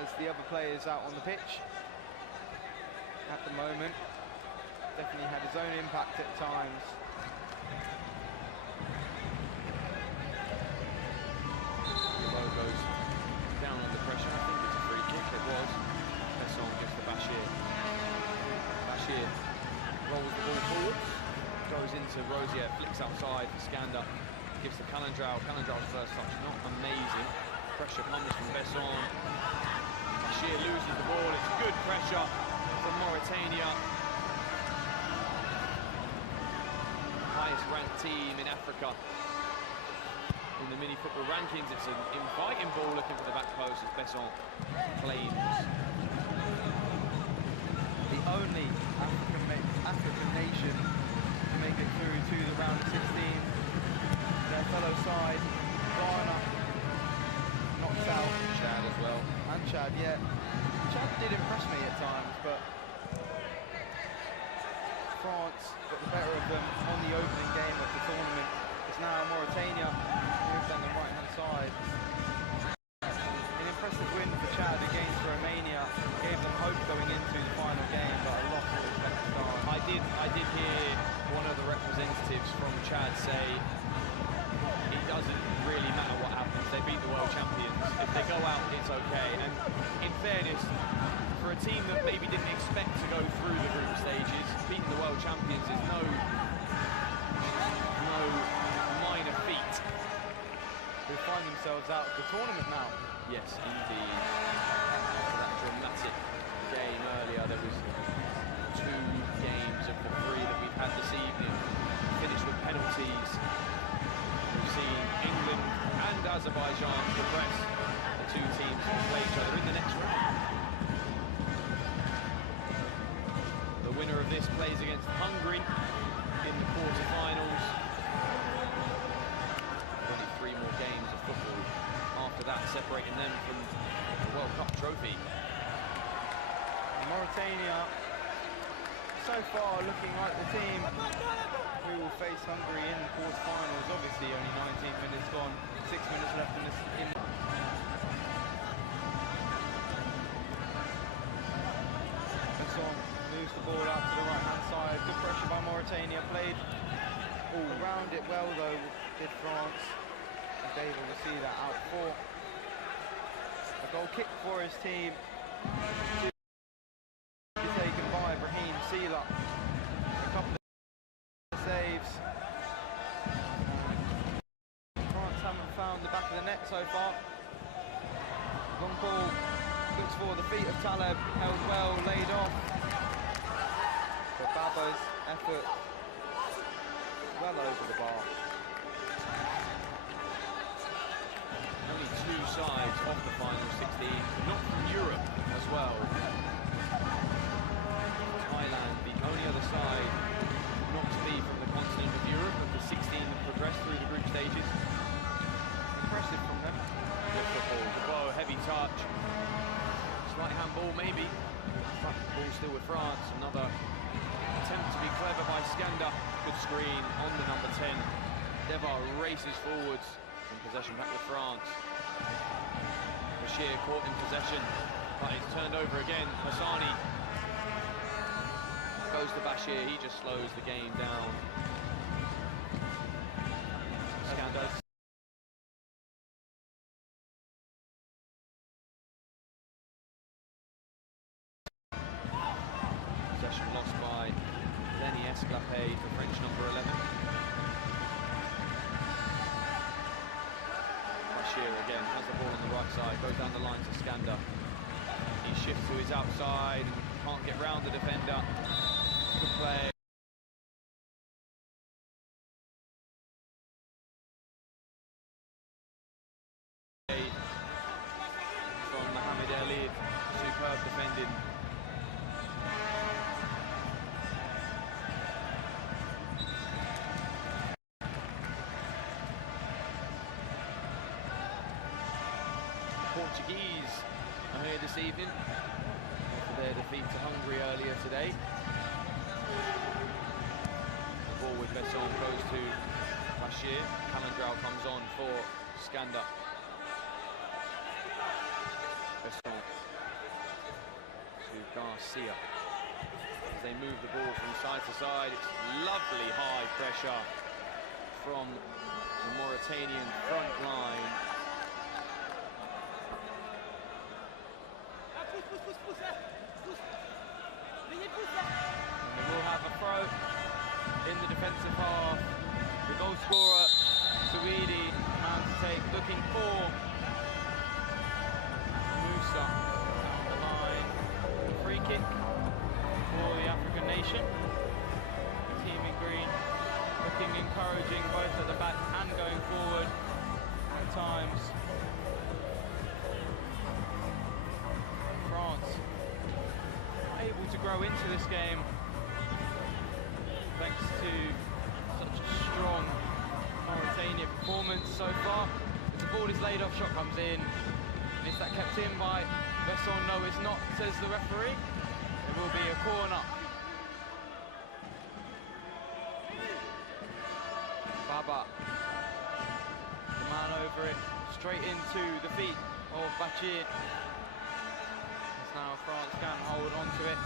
as the other players out on the pitch at the moment. Definitely had his own impact at times. Yagoe goes down under pressure. I think it's a free kick. It was. Besson gives to Bashir. Bashir rolls the ball forwards. Goes into Rosier, flicks outside for Skander, gives to Calendrau. Calendrau's first touch, not amazing. Pressure comes from Besson. Bashir loses the ball. It's good pressure from Mauritania. Highest ranked team in Africa in the mini football rankings. It's an inviting ball looking for the back post as Besson claims. The only African nation to make it through to the round of 16. Their fellow side, Ghana, knocks out. Chad as well. And Chad, yeah. Chad did impress me at times, but France got the better of them on the opening game of the tournament. It's now Mauritania moved down the right-hand side. An impressive win for Chad against Romania. Gave them hope going into the final game, but a loss to Uzbekistan. I did hear one of the representatives from Chad say it doesn't really matter what happens. They beat the world champions. If they go out, it's okay. And in fairness, for a team that maybe didn't expect to go through the group stages, beating the world champions is no minor feat. Who find themselves out of the tournament now. Yes, indeed. After that dramatic game earlier, there was 2 games of the 3 that we've had this evening finished with penalties. We've seen England and Azerbaijan progress. The 2 teams will play each other in the next round. The winner of this plays against Hungary in the quarter-finals. Only 3 more games of football after that, separating them from the World Cup trophy. Mauritania, so far looking like the team who will face Hungary in the quarter-finals. Obviously only 19 minutes gone, 6 minutes left in this. Besson moves the ball out to the right-hand side. Good pressure by Mauritania, played around it well though, did France. And Dave will see that out for a goal kick for his team. Taken by Brahim Seela. A couple of saves. France haven't found the back of the net so far. Long ball looks for the feet of Taleb, held well, laid off. But Baba's effort well over the bar. Only 2 sides of the final 16, not from Europe as well. Thailand, the only other side not to be from the continent of Europe, of the 16 that progressed through the group stages. Impressive from them. Good football Slight handball, maybe. But ball still with France. Another attempt to be clever by Skanda. Good screen on the number 10. Devar races forwards in possession back with France. Bashir caught in possession, but it's turned over again. Hassani goes to Bashir, he just slows the game down. Skanda. Possession lost by Lenny Esclapé for French number 11. Bashir again has the ball on the right side, goes down the line to Skanda. He shifts to his outside, can't get round the defender. Good play. From Mohamed Ali, superb defending. Portuguese are here this evening after their defeat to Hungary earlier today. The ball with Besson goes to Bashir. Calandrau comes on for Skanda. Besson to Garcia. As they move the ball from side to side, it's lovely high pressure from the Mauritanian front line. And we'll have a throw in the defensive half. The goal scorer, Suidi, man to take, looking for Musa down the line. Free kick for the African nation. The team in green looking encouraging both at the back and going forward at times. France able to grow into this game thanks to such a strong Mauritania performance so far. As the ball is laid off, shot comes in, and is that kept in by Besson? No, it's not, says the referee. It will be a corner. Baba, the man over it, straight into the feet of Bachir. Now France can hold on to it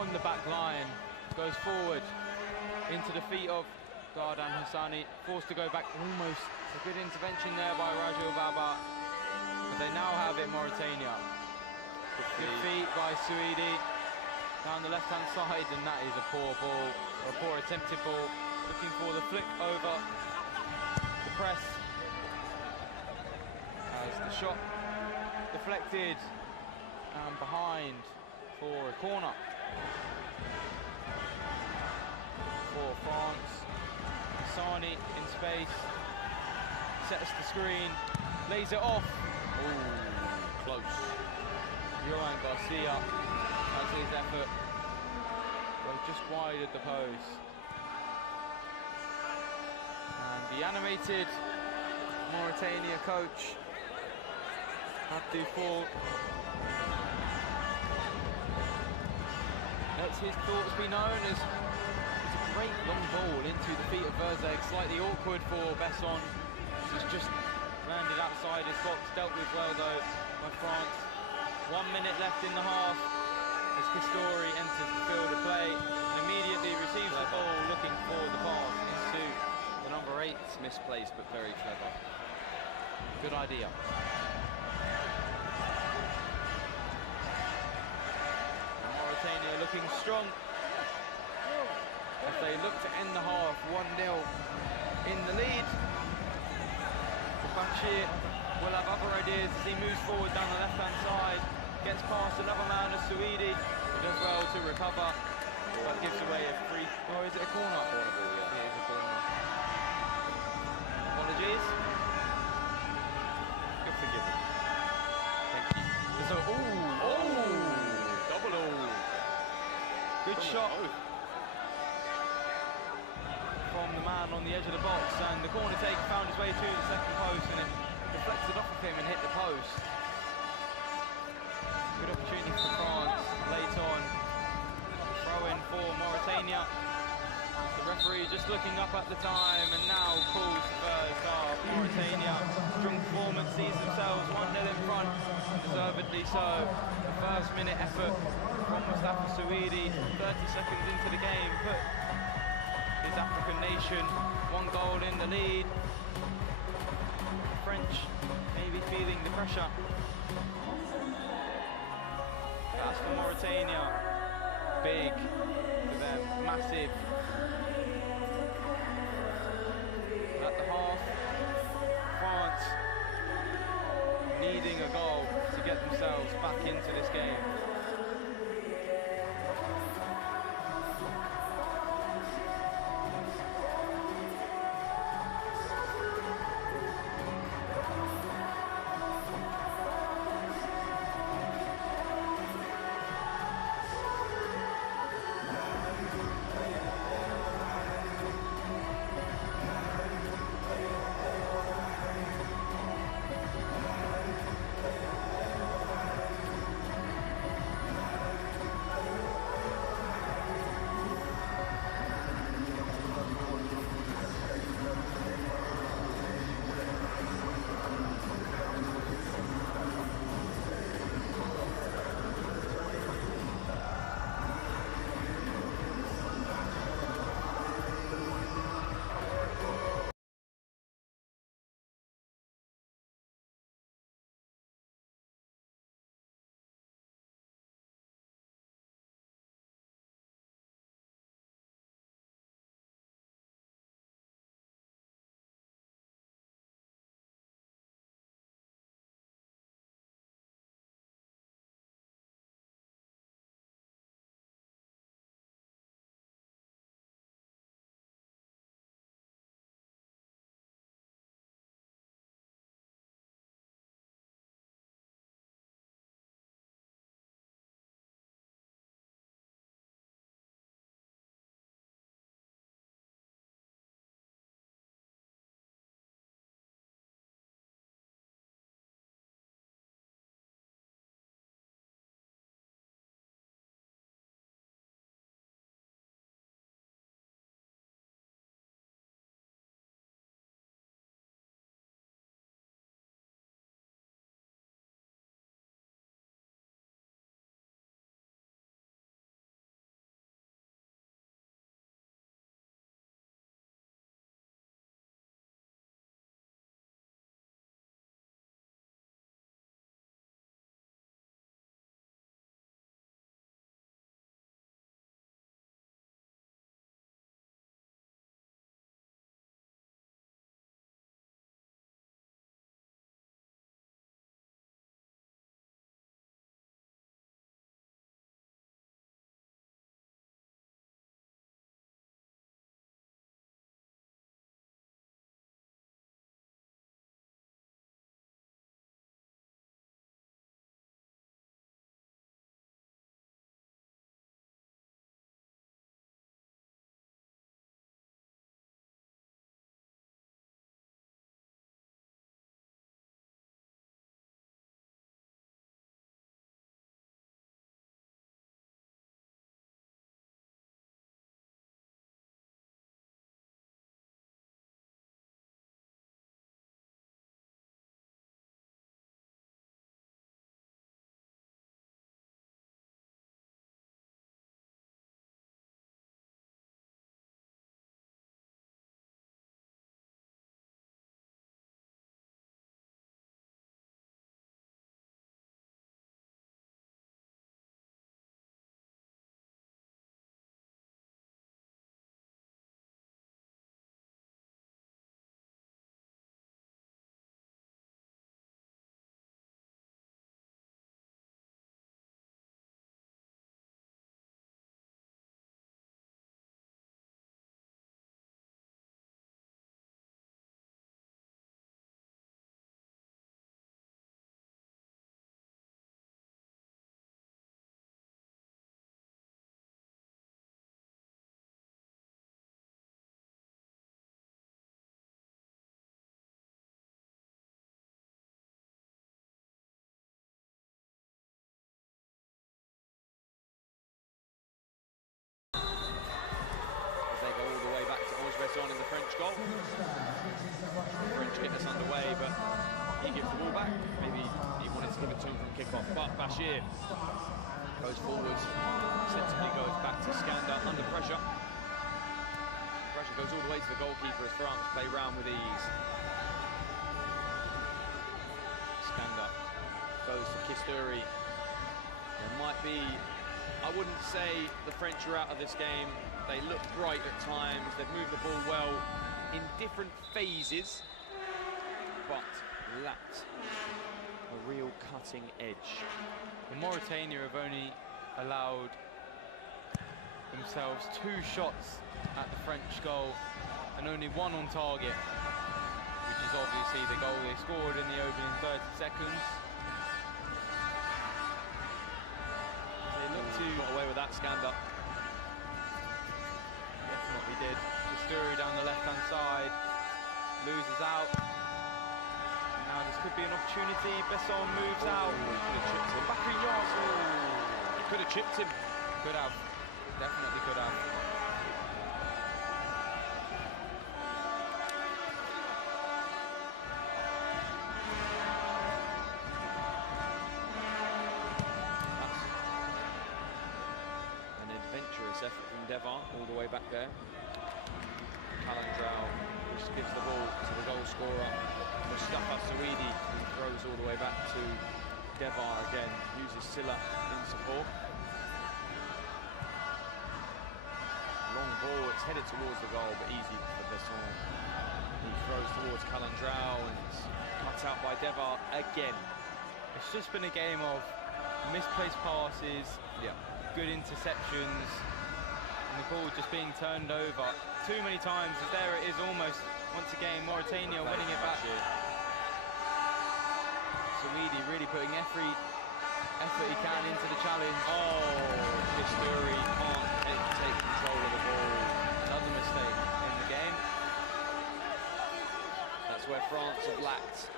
on the back line, goes forward into the feet of Gardan Hassani, forced to go back. Almost a good intervention there by Rajul Baba, but they now have it, Mauritania. Good feet by Suidi down the left hand side, and that is a poor ball, or a poor attempted ball, looking for the flick over the press as the shot deflected and behind for a corner for France. Hassani in space, sets the screen, lays it off. Ooh, close. Johan Garcia has his effort, but just wide at the post. And the animated Mauritania coach, Abdou Fall, lets his thoughts be known as it's a great long ball into the feet of Verzeg, slightly awkward for Besson. It's just landed outside his box, dealt with well though by France. 1 minute left in the half as Pistori enters the field of play and immediately receives the ball, looking for the pass into the number 8. It's misplaced but very clever. Good idea. Mauritania looking strong as they look to end the half 1-0 in the lead. Bachir will have other ideas as he moves forward down the left-hand side, gets past another man as Suidi, who does well to recover, but gives away a free. Or is it a corner? Corner ball, yeah. It is a corner. Apologies. You're forgiven. Thank you. So, double all. Good shot from the man on the edge of the box, and the corner take found his way to the second post, and it deflected off of him and hit the post. Good opportunity for France late on. Throw in for Mauritania. The referee just looking up at the time and now calls the first half. Mauritania, strong performance, sees themselves 1-0 in front, deservedly so. The first minute effort from Mustafa Suidi, 30 seconds into the game, put his African nation 1 goal in the lead. The French maybe feeling the pressure. That's for Mauritania. Big for them, massive. At the half, France needing a goal to get themselves back into this game. Besson in the French goal. The French get us underway, but he gives the ball back. Maybe he wanted to give it to him from kick-off, but Bashir goes forwards, sensibly goes back to Skanda under pressure. Pressure goes all the way to the goalkeeper as France play round with ease. Skanda goes to Kisturi. There might be, I wouldn't say the French are out of this game. They look bright at times, they've moved the ball well in different phases, but lacked a real cutting edge. Well, Mauritania have only allowed themselves 2 shots at the French goal and only 1 on target, which is obviously the goal they scored in the opening 30 seconds. They look to Got away with that, Skanda. Definitely did. Kisturi down the left-hand side, loses out. And now this could be an opportunity. Besson moves out. Bakary Niang. He could have chipped him. Could have. Definitely could have. An adventurous effort from Devar all the way back there. Kalandrau just gives the ball to the goal scorer, Mustafa Saweedi, who throws all the way back to Devar again, uses Silla in support. Long ball, it's headed towards the goal, but easy for Besson. He throws towards Kalandrau and it's cut out by Devar again. It's just been a game of misplaced passes, Yeah. good interceptions, and the ball just being turned over too many times. As there it is, almost once again Mauritania winning it back. Saweedi really putting every effort he can into the challenge. Oh, Kisturi can't take control of the ball. Another mistake in the game. That's where France have lacked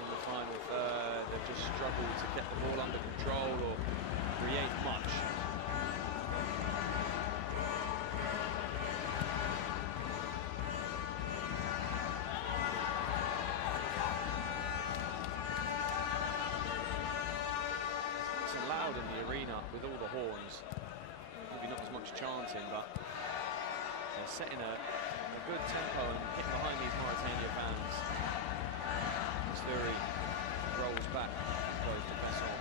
in the final third. They've just struggled to get the ball under control or create much. It's loud in the arena with all the horns. Maybe not as much chanting, but they're setting a good tempo and getting behind these Mauritania fans. Kisturi rolls back, goes to Besson.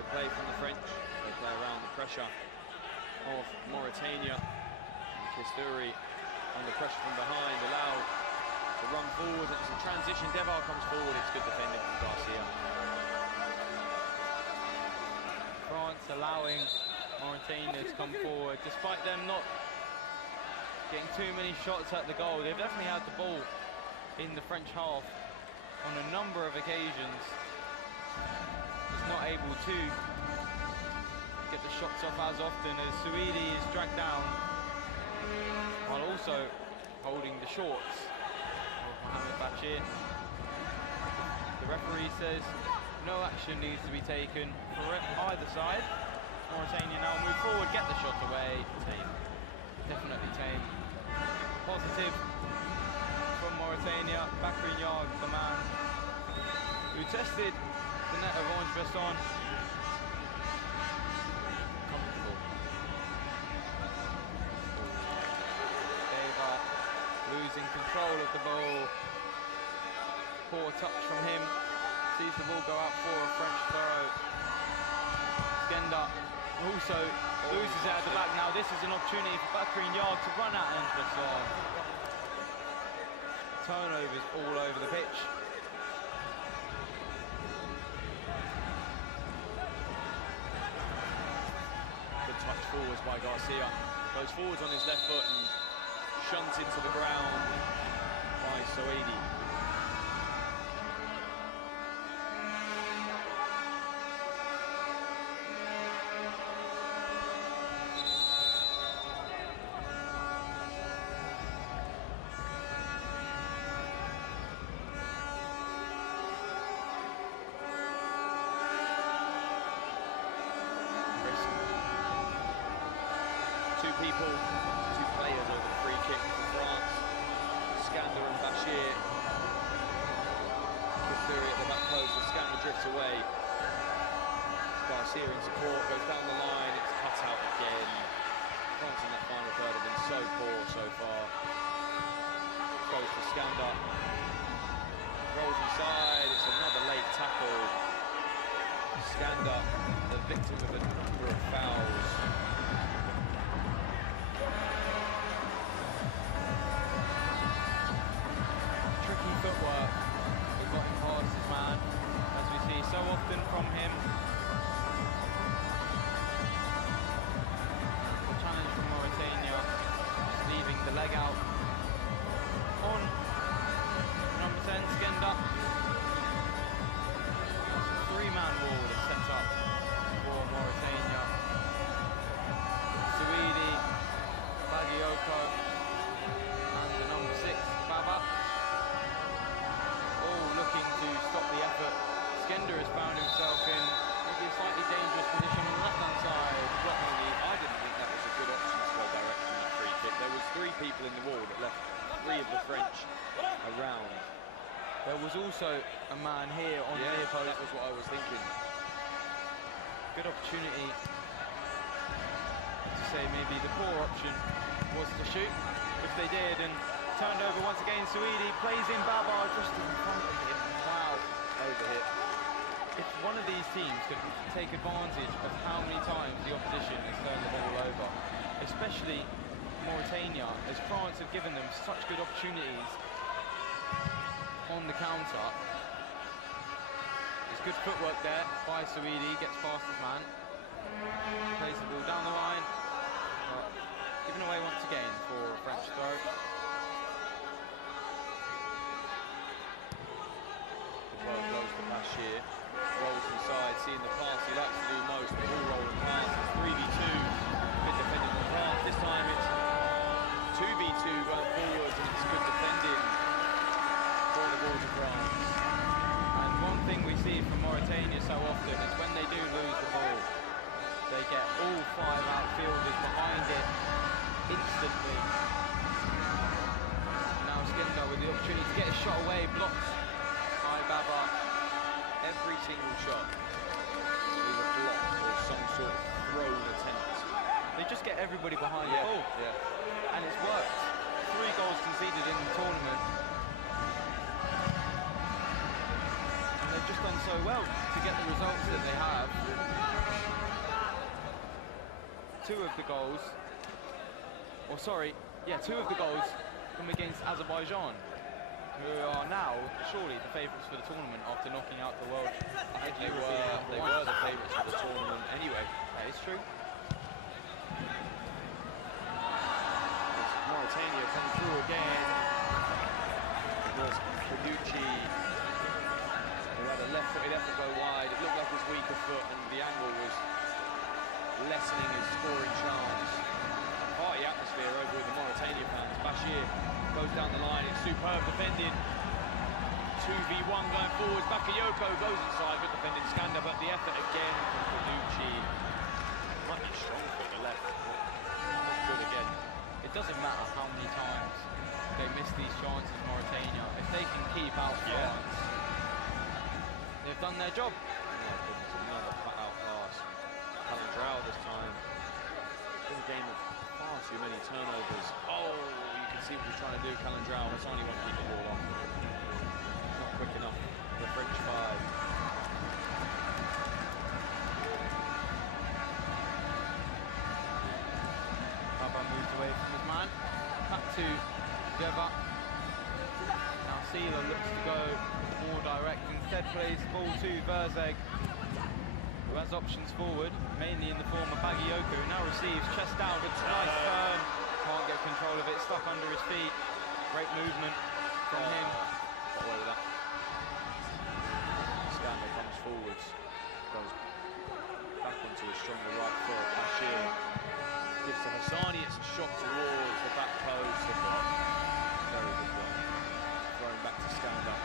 The play from the French, they play around the pressure of Mauritania. And Kisturi under pressure from behind, allowed to run forward. It's a transition, Devar comes forward, it's good defending from Garcia. France allowing Mauritania to come forward, despite them not getting too many shots at the goal. They've definitely had the ball in the French half on a number of occasions. Just not able to get the shots off as often, as Saweedi is dragged down, while also holding the shorts of Mohamed Bashir. The referee says no action needs to be taken for either side. Mauritania now move forward, get the shot away. Tame. Definitely tame. Positive from Mauritania. Bakary Niang, the man who tested the net of Orange Besson. Comfortable. Devar losing control of the ball. Poor touch from him. Sees the ball go out for a French throw. Skenda also loses it at the back. Now this is an opportunity for Bakary Niang to run at Orange Besson. Turnovers all over the pitch. Good touch forwards by Garcia. Goes forwards on his left foot and shunted to the ground by Saweedi. Two people Skander and Bashir. Kufuri at the back post, so Skander drifts away. Garcia in support, goes down the line, it's cut out again. France in that final third have been so poor so far. Goes to Skander. Rolls inside, it's another late tackle. Skander, the victim of a number of fouls. Tricky footwork that got him past his man, as we see so often from him. The challenge from Mauritania, just leaving the leg out on number 10, Skender. That's a three-man wall that's set up for Mauritania. Suidi, Bagayoko, and the number 6, Baba. All looking to stop the effort. Skender has found himself in maybe a slightly dangerous position on the left-hand side. I didn't think that was a good option to go direct from that free kick. There was 3 people in the wall that left 3 of the French around. There was also a man here on the near post. That was what I was thinking. Good opportunity to say maybe the poor option was to shoot, which they did, and turned over once again. Suidi plays in Baba just in front of him. Wow. Overhit. If one of these teams could take advantage of how many times the opposition has turned the ball over, especially Mauritania, as France have given them such good opportunities on the counter. There's good footwork there by Suidi, gets past his man, plays the ball down the line, but given away once again for a French throw. The ball goes to Bashir, rolls inside, seeing the pass he likes to do most, the ball rolling pass. It's 3v2, good defending from France. This time it's 2v2 going forwards, and it's good defending for the Wolves of France. And one thing we see from Mauritania so often is when they do lose the ball, they get all 5 outfielders behind it instantly. Now Skender with the opportunity to get his shot away, blocked by Baba. Every single shot is a block or some sort of thrown attempt. They just get everybody behind Yeah, the ball, yeah. and it's worked. 3 goals conceded in the tournament. And they've just done so well to get the results that they have. 2 of the goals, or sorry, yeah, 2 of the goals come against Azerbaijan, who are now surely the favourites for the tournament after knocking out the world. I think they were the favourites for the tournament anyway. That is true. Mauritania coming through again. It was Paducci who had a left-footed effort go wide. It looked like his weaker foot, and the angle was lessening his scoring chance. Party atmosphere over with the Mauritania fans. Bashir goes down the line. It's superb defending. 2v1 going forwards. Bakayoko goes inside, good defending Skander, but the effort again from Paducci. Might be strong for the left. Not good again. It doesn't matter how many times they miss these chances, Mauritania. If they can keep out France, they've done their job. Another flat-out pass. Calandrao this time. In a game of far too many turnovers. Oh, you can see what he's trying to do, Calandrao. That's only one keep the ball on. Not quick enough for the French 5. Baba moves away from his man. Back to Deva. Now Sela looks to go more direct. Instead plays the ball to Verzeg, who has options forward, mainly in the form of Bagayoko, who now receives chest down. It's a nice turn. Can't get control of it. Stuck under his feet. Great movement from him. Got away with that. Skander comes forwards. Goes back onto his stronger right foot. Bashir gives to Hassani. It's a shot towards the back post. A block. Very good block. Thrown back to Skander.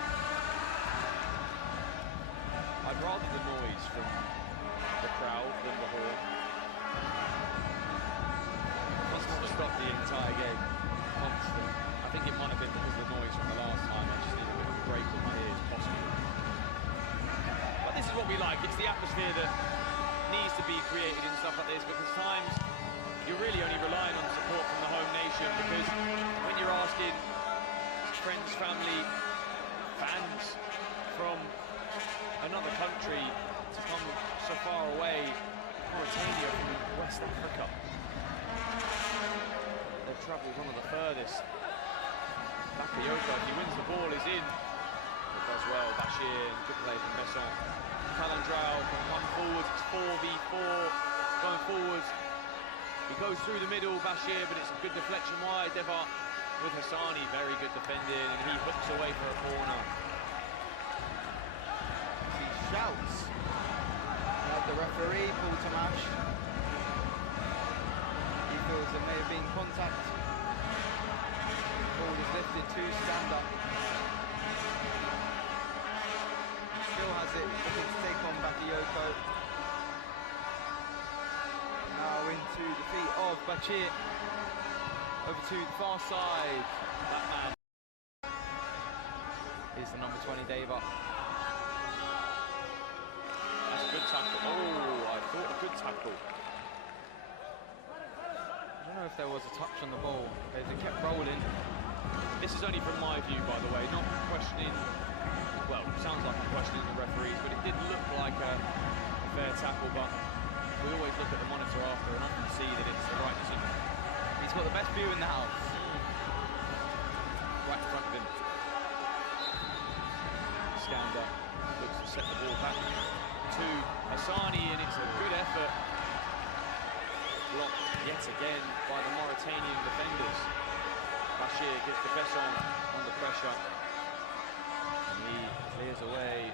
I'd rather the noise from the crowd than the horn. Must not stop the entire game. Constant. I think it might have been because the noise we like. It's the atmosphere that needs to be created in stuff like this, because times you're really only relying on support from the home nation, because when you're asking friends, family, fans from another country to come so far away, Mauritania from West Africa, they've travelled one of the furthest. Bakayoko, if he wins the ball, is in. It does well, Bashir, and good play from Besson. Calandrao can come forwards, it's 4v4, going forwards. He goes through the middle, Bashir, but it's a good deflection wide. Deva with Hassani, very good defending, and he hooks away for a corner. He shouts at the referee, Paul Tamash. He feels there may have been contact. Ball is lifted to Skanda. Still has it, looking to take on Bakayoko. Now into the feet of Bachir. Over to the far side. That man is the number 20, Deva. That's a good tackle. Oh, I thought a good tackle. I don't know if there was a touch on the ball, but it kept rolling. This is only from my view, by the way, not questioning, well, sounds like I'm questioning the referees, but it did look like a fair tackle, but we always look at the monitor after and I can see that it's the right decision. He's got the best view in the house. Right in front of him. Skanda looks to set the ball back to Hassani, and it's a good effort. Blocked yet again by the Mauritanian defenders. Bashir gives the Besson under pressure, and he clears away.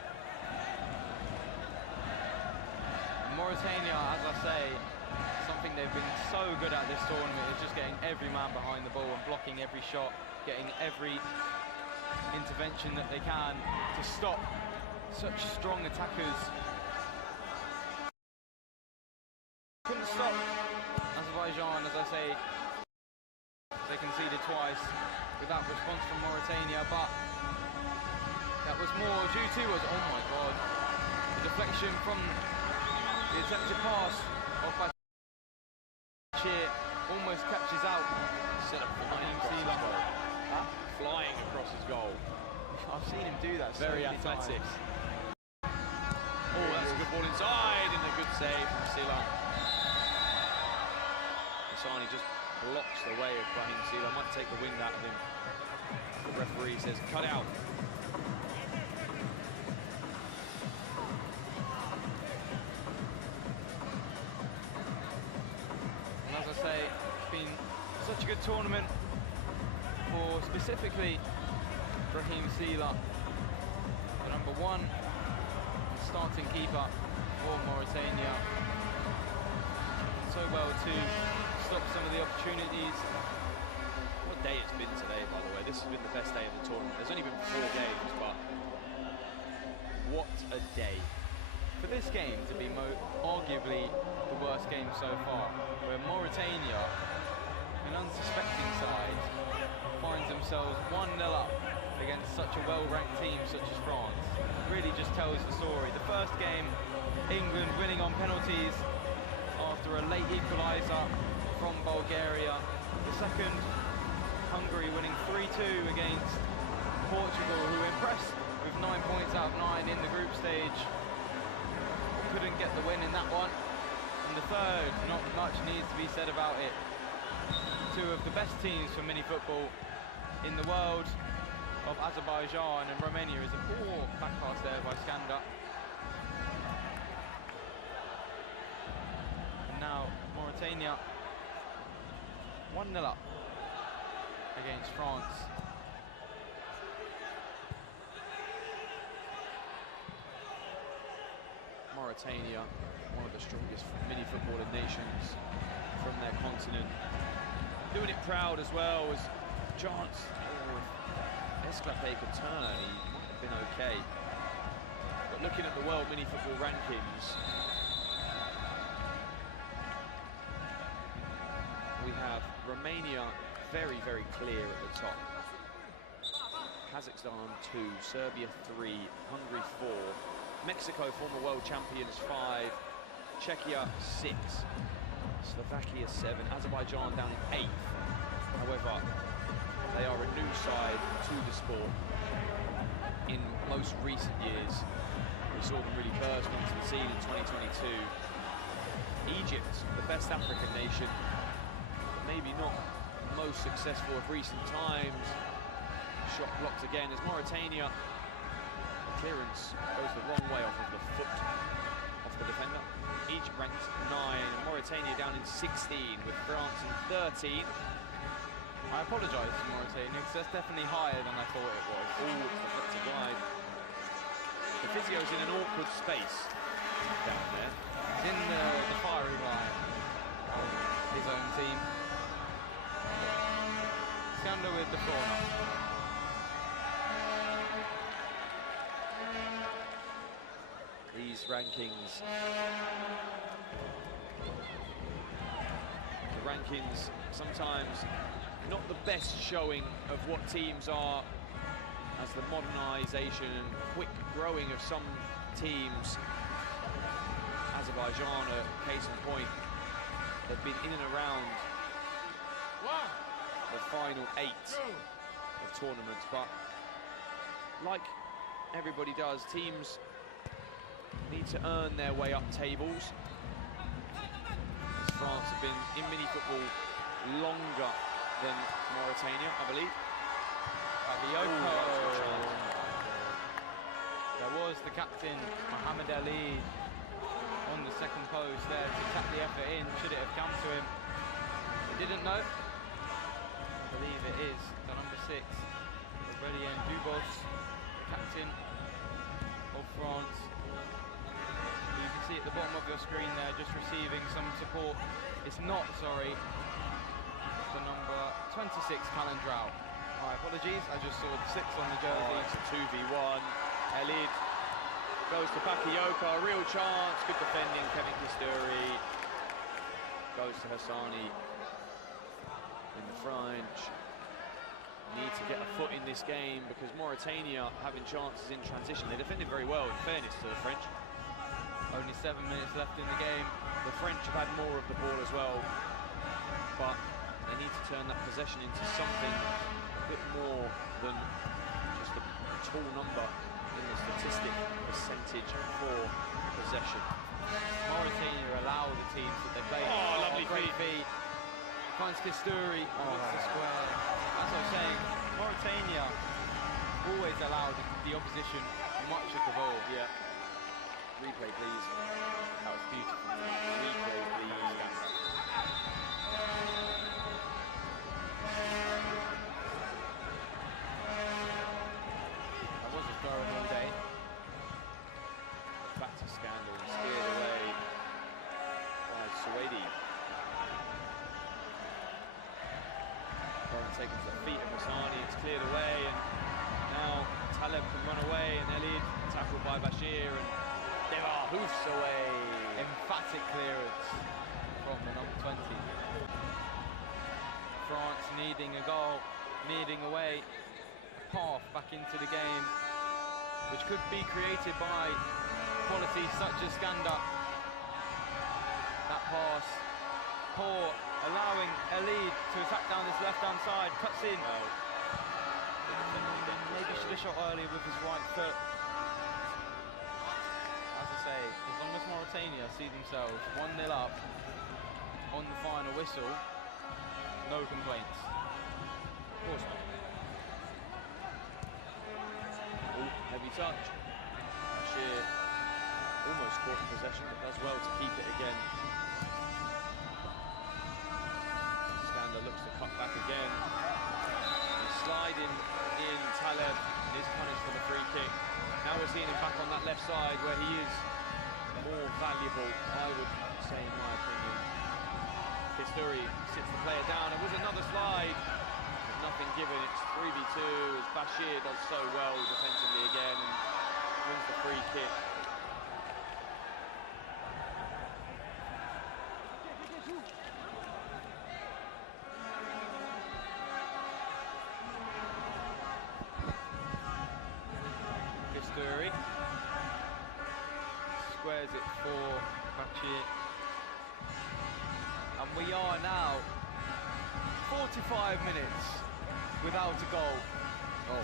Mauritania, as I say, something they've been so good at this tournament is just getting every man behind the ball and blocking every shot, getting every intervention that they can to stop such strong attackers. Couldn't stop Azerbaijan, as I say. They conceded twice without response from Mauritania, but that was more due to oh my god, the deflection from the attempted pass of Bashir almost catches out. Set up flying across his goal. Huh? Flying across his goal. I've seen him do that Very so many athletic. times. Oh, that's a good ball inside, and a good save from Sila. Hassani just blocks the way of Brahim Sila. Might take the wind out of him. The referee says cut out. And as I say, it's been such a good tournament for specifically Brahim Sila, the number one starting keeper for Mauritania. So well to stop some of the opportunities. What day it's been today, by the way. This has been the best day of the tournament. There's only been 4 games, but what a day. For this game to be arguably the worst game so far, where Mauritania, an unsuspecting side, finds themselves 1-0 up against such a well-ranked team such as France, really just tells the story. The first game, England winning on penalties after a late equaliser from Bulgaria. The second, Hungary winning 3-2 against Portugal, who impressed with 9 points out of 9 in the group stage. Couldn't get the win in that one. And the third, not much needs to be said about it. Two of the best teams for mini football in the world, of Azerbaijan and Romania. Is a poor back pass there by Skanda. And now Mauritania 1-0 up against France. Mauritania, one of the strongest mini footballing nations from their continent. Doing it proud as well as chance. Esclape could turn, he might have been okay. But looking at the world mini football rankings, we have Romania very, very clear at the top. Kazakhstan 2, Serbia 3, Hungary 4, Mexico, former world champions, 5. Czechia, 6. Slovakia, 7. Azerbaijan down in 8th. However, they are a new side to the sport. In most recent years, we saw them really burst onto the scene in 2022. Egypt, the best African nation, maybe not most successful of recent times. Shot blocked again as Mauritania, the clearance goes the wrong way off of the foot of the defender. Egypt ranked 9, and Mauritania down in 16, with France in 13. I apologise to Mauritania, because that's definitely higher than I thought it was. Oh, it's deflected wide. The physio's in an awkward space down there. He's in the firing line of his own team. Scandal with the corner. These rankings, the rankings sometimes not the best showing of what teams are, as the modernisation and quick growing of some teams. Azerbaijan, a case in point, they've been in and around the final 8 of tournaments, but like everybody does, teams need to earn their way up tables. As France have been in mini football longer than Mauritania, I believe. There was the captain, Mohamed Ali, on the second post there to tap the effort in, should it have come to him. He didn't know. I believe it is the number 6, Aurelien Dubos, captain of France. You can see at the bottom of your screen there, just receiving some support. It's not, sorry, it's the number 26, Calendrau. My apologies, I just saw the 6 on the jersey. Oh, it's a 2v1. Elid goes to Bakayoko, a real chance. Good defending, Kevin Kisturi. Goes to Hassani in the French. Need to get a foot in this game because Mauritania having chances in transition. They defended very well, in fairness to the French. Only 7 minutes left in the game. The French have had more of the ball as well, but they need to turn that possession into something a bit more than just a tall number in the statistic percentage for possession. Mauritania allow the teams that they play. Oh, lovely great feed. Finds Kisturi, hits the square. As I was saying, Mauritania always allowed the opposition much of the ball. Yeah. Replay, please. That was beautiful. Replay, please. That was a throw all day. Back to Scandal and steered away by Suwaidi. Taken to the feet of Hassani, it's cleared away, and now Taleb can run away, and Elid tackled by Bashir, and Devar hoofs away. Emphatic clearance from the number 20. France needing a goal, needing a way, a path back into the game, which could be created by qualities such as Skanda. That pass, poor, allowing Elid to attack down this left-hand side, cuts in. Maybe should have shot earlier with his right foot. As I say, as long as Mauritania see themselves 1-0 up on the final whistle, no complaints. Of course not. Oh, heavy touch. Bashir almost caught in possession, but does well to keep it again. Looks to cut back again. He's sliding in. Taleb is punished for the free kick. Now we're seeing him back on that left side where he is more valuable, I would say, in my opinion. Kisturi sits the player down. It was another slide. There's nothing given. It's 3v2 as Bashir does so well defensively again and wins the free kick. is it for Baku? And we are now 45 minutes without a goal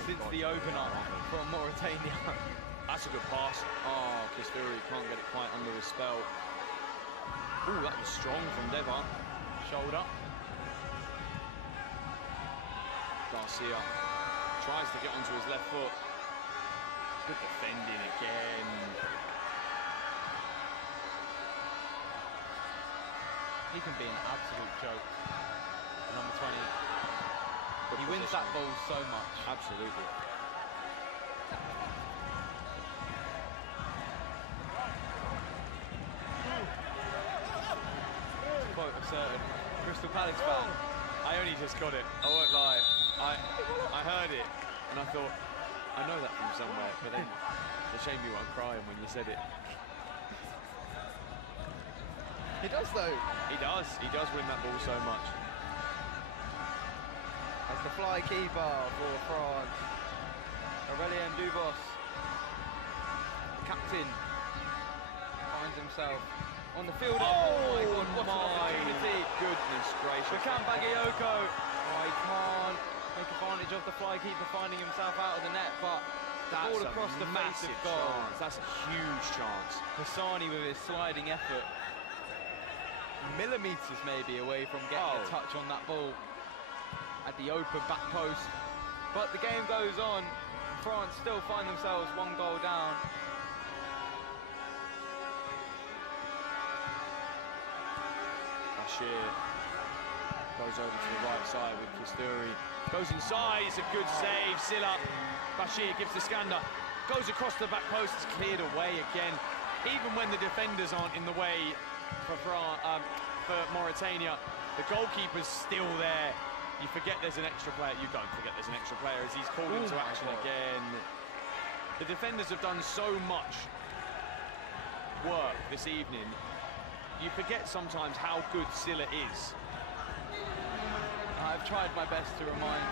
since the opener from Mauritania. That's a good pass. Oh, Kasturi can't get it quite under the spell. Ooh, that was strong from Deva. Shoulder. Garcia tries to get onto his left foot. Good defending again. He can be an absolute joke. Number 20. He wins that ball so much. Absolutely. To quote a certain Crystal Palace fan, I only just got it. I won't lie. I heard it and I thought, I know that from somewhere, but then it's a shame you weren't crying when you said it. he does though. He does win that ball so much. As the fly keeper for France, Aurelien Dubos, captain, finds himself on the field. Oh my God, what an opportunity. Goodness gracious. Bakan Bagayoko, he can't make advantage of the fly keeper finding himself out of the net, but That's all across the face massive of goal. chance. That's a huge chance. Hassani with his sliding effort, millimetres maybe away from getting a touch on that ball at the open back post. But the game goes on. France still find themselves 1 goal down. Bashir goes over to the right side with Kasturi. Goes inside, it's a good save. Silla. Bashir gives the Skander. Goes across the back post, it's cleared away again. Even when the defenders aren't in the way for Mauritania, the goalkeeper's still there. You forget there's an extra player. You don't forget there's an extra player as he's called into action again. The defenders have done so much work this evening. You forget sometimes how good Silla is. I've tried my best to remind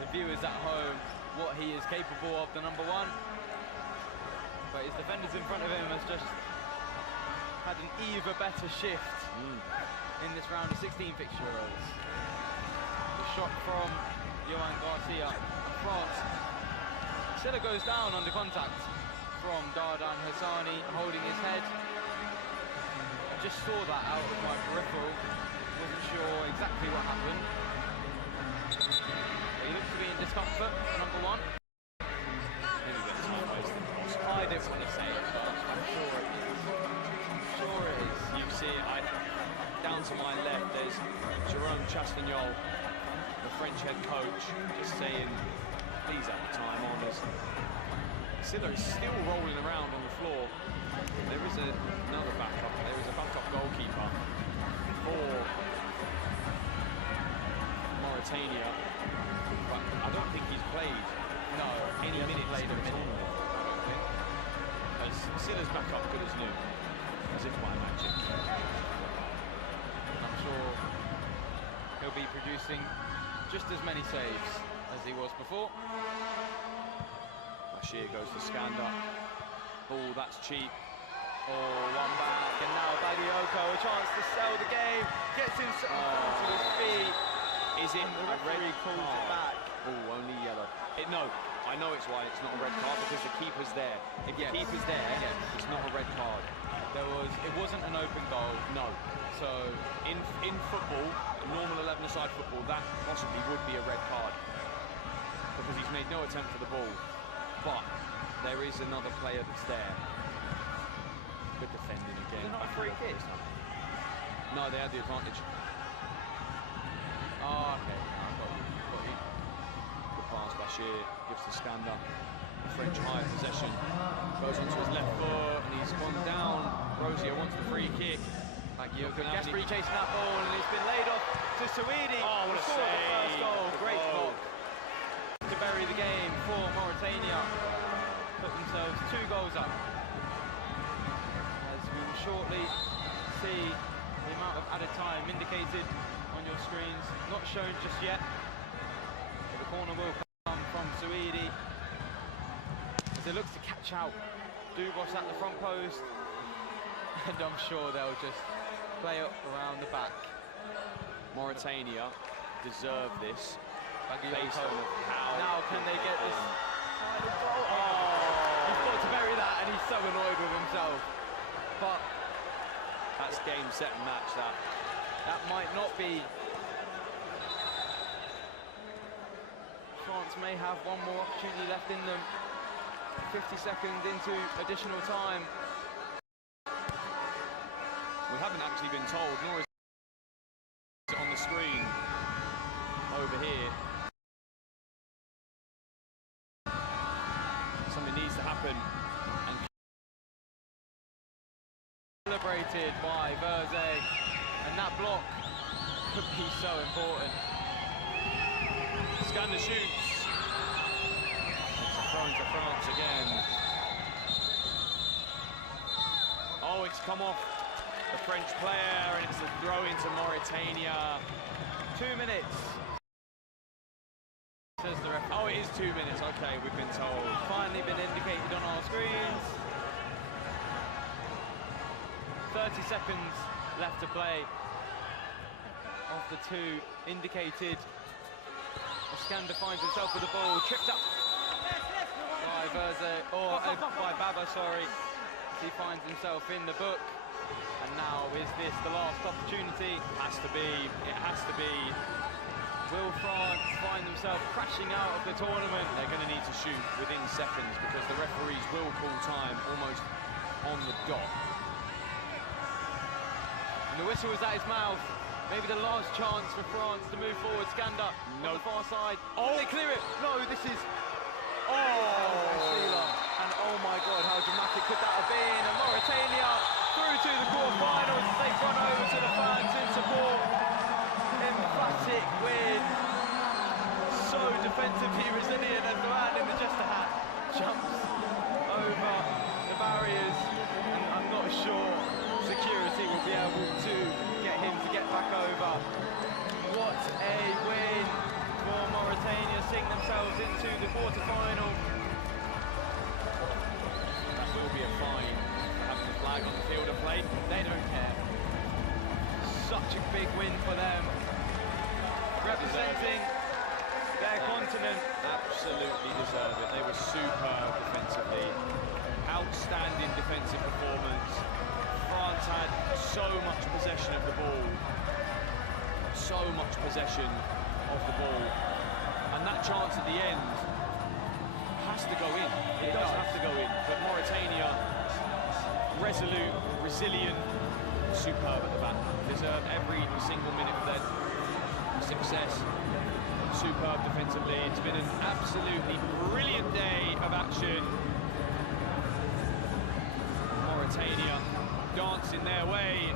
the viewers at home what he is capable of, the number 1. But his defenders in front of him has just had an even better shift in this round of 16 fixtures. The shot from Johan Garcia, France. Silla goes down under contact from Dardan Hassani, holding his head. I just saw that out of my peripheral. Wasn't sure exactly what happened. But he looks to be in discomfort, number 1. I didn't want to say it, but I'm sure it is. I'm sure it is. You see it, down to my left, there's Jerome Chastagnol, the French head coach, just saying, please have the time on us. Silla is still rolling around on the floor. There is another backup. There is a backup goalkeeper for Mauritania, but I don't think he's played any minutes in the tournament. I don't think. As Silla's back up good as new, as if by magic. I'm sure he'll be producing just as many saves as he was before. Bashir goes to Skander. Oh, that's cheap. Oh, 1 back, and now Bagayoko, a chance to sell the game, gets himself onto his feet. Is it The referee calls it back. Oh, only yellow. No, I know it's why it's not a red card, because the keeper's there. If the keeper's there, it's not a red card. It wasn't an open goal. No. So in football, normal 11-a-side football, that possibly would be a red card because he's made no attempt for the ball. But there is another player that's there. Good defending again. Is it not a free kick? No, they had the advantage. Oh, okay. Got you. Good pass, Bashir gives to Skander. The French high possession. Goes onto his left foot and he's gone down. Rosier wants the free kick. Gasperi chasing that ball and it's been laid off to Suidi. Oh, what a scored the save. first goal. Great goal to bury the game for Mauritania. Put themselves 2 goals up. As we will shortly see the amount of added time indicated on your screens. Not shown just yet. But the corner will come from Suidi as it looks to catch out Dubos at the front post, and I'm sure they'll just play up around the back. Mauritania deserve this based Bakayoko. on how Now can they get this been. final goal? Oh, he's got to bury that, and he's so annoyed with himself. But That's game, set and match, that might not be. France may have one more opportunity left in them. 50 seconds into additional time. We haven't actually been told, nor is it on the screen over here. Something needs to happen. And Celebrated by Verze, and that block could be so important. Skander shoots. It's a throw into France again. Oh, it's come off the French player, and it's a throw into Mauritania. 2 minutes. Says the referee. Oh, it is 2 minutes. Okay, we've been told. Finally been indicated on our screens. 30 seconds left to play. Of the two indicated. Skander finds himself with the ball, tripped up by Verze, or by Baba, sorry. He finds himself in the book. And now is this the last opportunity? Has to be. It has to be. Will France find themselves crashing out of the tournament? They're going to need to shoot within seconds because the referees will call time almost on the dot. And the whistle is at his mouth. Maybe the last chance for France to move forward. Skander on the far side. Oh, they clear it. No, this is. And oh my God, how dramatic could that have been? And Mauritania through to the quarterfinals. They run over to the fans in support. Emphatic win. So defensively resilient as the man in the just a hat jumps over the barriers. And I'm not sure security will be able to get him to get back over. What a win for Mauritania, seeing themselves into the quarter-final. That will be a fine for having the flag on the field of play. They don't care. Such a big win for them. Representing their continent. Absolutely deserve it. They were superb defensively. Outstanding defensive performance. France had so much possession of the ball. So much possession of the ball. And that chance at the end has to go in. It does have to go in. But Mauritania, resolute, resilient, superb at the back. Deserve every single minute of their success. Superb defensively. It's been an absolutely brilliant day of action. Mauritania dancing their way